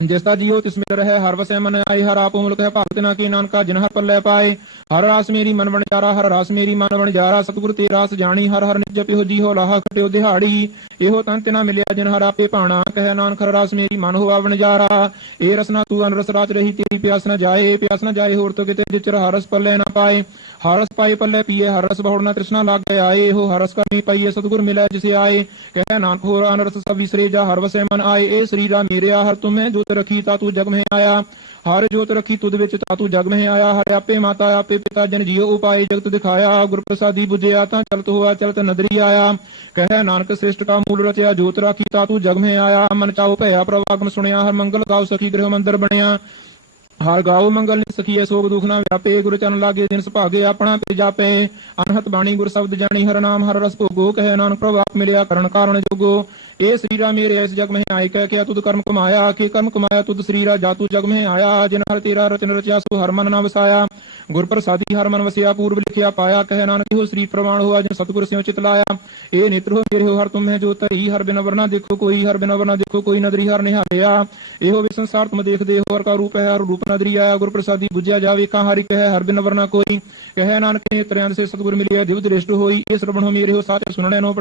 ਜਿਸ ਦਾ ਜੀਉ ਤਿਸ ਮਿਲ ਰਹਿ ਹਰ ਵਸੈ ਮਨ ਆਏ। ਹਰ ਆਪ ਮੁਲਕ ਹੈ ਭਗਤ ਨਾ ਕੀ ਨਾਨਕਾ ਜਿਨ ਹਰ ਪੱਲੇ ਪਾਏ। ਹਰ ਰਾਸ ਮੇਰੀ ਮਨ ਵਣਜਾਰਾ ਹਰ ਰਾਸ ਮੇਰੀ ਮਨ ਵਣਜਾਰਾ। ਸਤਿਗੁਰ ਤੇ ਰਾਸ ਜਾਣੀ ਹਰ ਨਿਜ ਜਪਿਓ ਜੀ ਹੋ ਲਾਹਾ ਖਟਿਓ ਦਿਹਾੜੀ। ਇਹੋ ਤਨ ਤਿਨਾ ਮਿਲਿਆ ਜਿਨ ਹਰ ਆਪੇ ਭਾਣਾ। ਕਹਿ ਨਾਨਕ ਹਰ ਰਾਸ ਮੇਰੀ ਮਨ ਹੋਆ ਵਣਜਾਰਾ। ਇਹ ਰਸਨਾ ਤੂੰ ਅਨਰਸ ਰਾਚ ਰਹੀ ਤੇਰੀ ਪਿਆਸ ਨਾ ਜਾਏ ਹੋਰ ਤੋ ਕਿਤੇ ਜਿਚਰ ਹਰ ਰਸ ਪੱਲੇ ਨਾ ਪਾਏ। ਹਰ ਰਸ ਪਾਏ ਪੱਲੇ ਪੀਏ ਹਰ ਰਸ ਬਹੁੜ ਨਾ ਤ੍ਰਿਸ਼ਨਾ ਲਾਗੇ ਆਏ। ਇਹੋ ਹਰ ਰਸ ਕਰਨੀ ਪਾਈਏ ਸਤਿਗੁਰ ਮਿਲੈ ਜਿਸੇ ਆਏ। ਕਹਿ ਨਾਨਕ ਹੋਰ ਅਨਰਸ ਸਭ ਵਿਸਰੇ ਜਾ ਹਰ ਵਸੈ ਮਨ ਆਏ। ਇਹ ਸਰੀਰਾ ਮੇਰਿਆ ਹਰ ਤੁਮੈ ਜੋਤ ਰਖੀ ਤਾ ਤੂੰ ਜਗ ਮਹਿ ਆਇਆ। ਹਰ ਜੋਤ ਰਖੀ ਤੁਧ ਵਿੱਚ ਤਾ ਤੂੰ ਜਗ ਮਹਿ ਆਇਆ। ਹਰ ਆਪੇ ਮਾਤਾ ਆਪੇ ਪਿਤਾ ਜਨ ਜੀਉ ਉਪਾਏ ਜਗਤ ਦਿਖਾਇਆ। ਗੁਰ ਪ੍ਰਸਾਦੀ ਬੁਝਿਆ ਤਾਂ ਚਲਤ ਹੋਆ ਚਲਤ ਨਦਰੀ ਆਇਆ। ਕਹਿ ਨਾਨਕ ਸ੍ਰਿਸ਼ਟ ਕਾ ਮੂਲ ਰਚਿਆ ਜੋਤ ਰਾਖੀ ਤਾ ਤੂੰ ਜਗ ਮਹਿ ਆਇਆ। ਮਨ ਚਾਉ ਭਇਆ ਪ੍ਰਭ ਆਗਮ ਸੁਣਿਆ। ਹਰ ਮੰਗਲ ਗਾਉ ਸਖੀ ਗ੍ਰਹਿ ਮੰਦਰ ਬਣਿਆ। ਹਰ ਗਾਉ ਮੰਗਲ ਨਿ ਸਖੀਐ ਸੋਗ ਦੁਖ ਨਾ ਵਿਆਪੇ। ਗੁਰ ਚਰਨ ਲਾਗੇ ਦਿਨ ਸੁਭਾਗੇ ਆਪਣਾ ਤੇ ਜਾਪੇ। ਅਨਹਤ ਬਾਣੀ ਗੁਰ ਸ਼ਬਦ ਜਾਣੀ ਹਰ ਨਾਮ ਹਰ ਰਸ ਭੋਗੋ। ਕਹਿ ਨਾਨਕ ਪ੍ਰਭ ਆਪ ਮਿਲਿਆ ਕਰਨ ਕਾਰਨ ਜੋਗੋ। ਇਹ ਸਰੀਰਾ ਮੇਰੇ ਇਸ ਜਗ ਮਹਿ ਆਏ। ਕਹਿ ਕਿਆ ਤੁਧ ਕਰਮ ਕਮਾਇਆ। ਕੇ ਕਰਮ ਕਮਾਇਆ ਤੁਧ ਸਰੀਰਾ ਜਾ ਤੂੰ ਜਗ ਮਹਿ ਆਇਆ। ਜਿਨ ਹਰ ਤੇਰਾ ਰਚਨ ਰਚਿਆ ਸੋ ਹਰ ਮਨ ਨਾ ਵਸਾਇਆ। ਗੁਰ ਪ੍ਰਸਾਦੀ ਹਰ ਮਨ ਵਸਿਆ ਪੂਰਬ ਲਿਖਿਆ ਪਾਇਆ। ਕਹਿ ਨਾਨਕ ਇਹੋ ਸ੍ਰੀ ਪ੍ਰਮਾਣ ਹੋਆ ਜਿਨ ਸਤਿਗੁਰ ਸਿਉ ਚਿਤ ਲਾਇਆ। ਇਹ ਨੇਤਰ ਹੋ ਮੇਰੇ ਹੋ ਹਰ ਤੁਮੈ ਜੋ ਧਰੀ। ਹਰ ਬਿਨ ਵਰਨਾ ਦੇਖੋ ਕੋਈ ਹਰ ਬਿਨ ਵਰਨਾ ਦੇਖੋ ਕੋਈ ਨਦਰੀ ਹਰ ਨਿਹਾਲਿਆ। ਇਹੋ ਵੀ ਸੰਸਾਰ ਤੁਮ ਦੇਖਦੇ ਹੋ ਹਰ ਕਾ ਰੂਪ ਹੈ ਹਰ ਰੂਪ ਨਦਰੀ ਆਇਆ। ਗੁਰ ਪ੍ਰਸਾਦੀ ਬੁਝਿਆ ਜਾਵੇ ਕਾ ਹਰਿ ਕਹਿ ਹਰ ਬਿਨ ਵਰਨਾ ਕੋਈ। ਕਹਿ ਨਾਨਕ ਨੇਤਰਿਆਂ ਸੇ ਸਤਿਗੁਰ ਮਿਲਿਆ ਦਿਵ ਦ੍ਰਿਸ਼ਟ ਹੋਈ। ਇਹ ਸਰਵਣ ਹੋ ਮੇਰੇ ਹੋ ਸਾਚੇ ਸੁਣਨੇ ਨੋ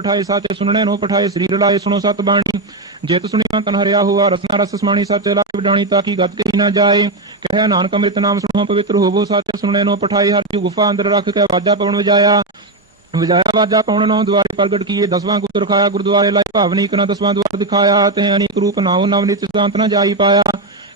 ਪਠਾਏ ਸਰੀਰ ਲਾਏ ਸੁਣੋ ਸਤ ਬਾਣੀ। ਜਿਤ ਸੁਣਿਆ ਤਨ ਹਰਿਆ ਹੋਆ ਰਸਨਾ ਰਸ ਸਮਾਣੀ। ਸੱਚੇ ਲੱਖ ਵਿਡਾਣੀ ਤਾਂ ਕੀ ਗਤ ਕਹੀ ਨਾ ਜਾਏ। ਕਹਿ ਨਾਨਕ ਅੰਮ੍ਰਿਤ ਨਾਮ ਸੁਣੋ ਪਵਿੱਤਰ ਹੋਵੋ। ਸਾਚੇ ਸੁਣਨੇ ਨੋ ਪਠਾਏ ਹਰ ਕੀ ਗੁਫਾ ਅੰਦਰ ਰੱਖ ਕੇ ਵਾਜਾ ਪਵਨ ਵਜਾਇਆ। ਵਾਜਾ ਪਾਉਣ ਨੌ ਦੁਆਰੇ ਪ੍ਰਗਟ ਕੀਏ। 10ਵਾਂ ਗੁਪਤ ਰਖਾਇਆ ਗੁਰਦੁਆਰੇ ਲਾਇ ਭਾਵਨੀ ਇੱਕ ਨਾ 10ਵਾਂ ਦੁਆਰ ਦਿਖਾਇਆ। ਤੇ ਅਨੇਕ ਰੂਪ ਨਾਉ ਨਵਨਿਤ ਸੰਤ ਨਾ ਜਾਈ ਪਾਇਆ।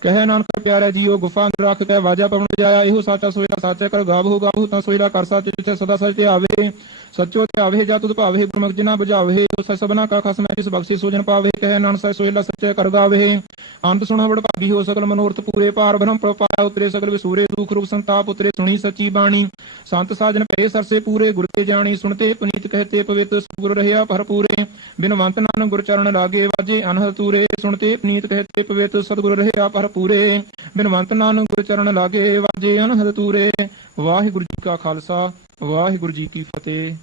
ਕਹਿ ਨਾਨਕ ਪਿਆਰੇ ਜੀਓ ਗੁਫਾ ਅੰਦਰ ਰੱਖ ਕੇ ਵਾਜਾ ਪਵਨ ਵਜਾਇਆ। ਇਹੋ ਸਾਚਾ ਸੋਇਲਾ ਸਾਚਾ ਕਰ ਗਾਵੋ ਤਾਂ ਸੋਇਲਾ ਕਰ ਸੱਚ ਜਿੱਥੇ ਸਦਾ ਸਚ ਤੇ ਆਵੇ। ਸੱਚੋ ਤੇ ਆਵੇ ਜਾ ਤੁਧ ਭਾਵੇ ਗੁਰਮੁਖ ਜਿਨਾ ਬੁਝਾਵੇ। ਸੋ ਸਭਨਾ ਕਾ ਖਸਮੈ ਕਿਸ ਬਖਸ਼ੀ ਸੋਜਨ ਪਾਵੇ। ਕਹਿ ਨਾਨਕ ਸਚ ਸੋਇਲਾ ਸੱਚੇ ਕਰ ਗਾਵੇ। ਅੰਤ ਸੁਣਾ ਬੜ ਭਾਗੀ ਹੋ ਸਕਲ ਮਨੋਰਥ ਪੂਰੇ। ਪਾਰ ਬ੍ਰਹਮ ਪ੍ਰਪਾਇਆ ਉਤਰੇ ਸਗਲ ਵਿਸੂਰੇ। ਦੁਖ ਰੂਪ ਸੰਤਾਪ ਉਤਰੇ ਸੁਣੀ ਸੱਚੀ ਬਾਣੀ। ਸੰਤ ਸਾਜਨ ਭਏ ਸਰਸੇ ਪੂਰੇ ਗੁਰ ਤੇ ਜਾਣੀ। ਸੁਣਤੇ ਪੁਨੀਤ ਕਹਤੇ ਪਵਿੱਤ ਗੁਰ ਰਹਿਆ ਭਰਪੂਰੇ। ਬਿਨਵੰਤ ਨਾਨਕ ਗੁਰ ਚਰਨ ਲਾਗੇ ਵਾਜੇ ਅਨਹਦ ਤੂਰੇ। ਸੁਣਤੇ ਪੁਨੀਤ ਕਹਤੇ ਪਵਿੱਤ ਸਤਿਗੁਰ ਰਹਿਆ ਭਰਪੂਰੇ। ਬਿਨਵੰਤ ਨਾਨਕ ਗੁਰ ਚਰਨ ਲਾਗੇ ਵਾਜੇ ਅਨਹਦ ਤੂਰੇ। ਵਾਹਿਗੁਰੂ ਜੀ ਕਾ ਖਾਲਸਾ ਵਾਹਿਗੁਰੂ ਜੀ ਕੀ ਫਤਿਹ।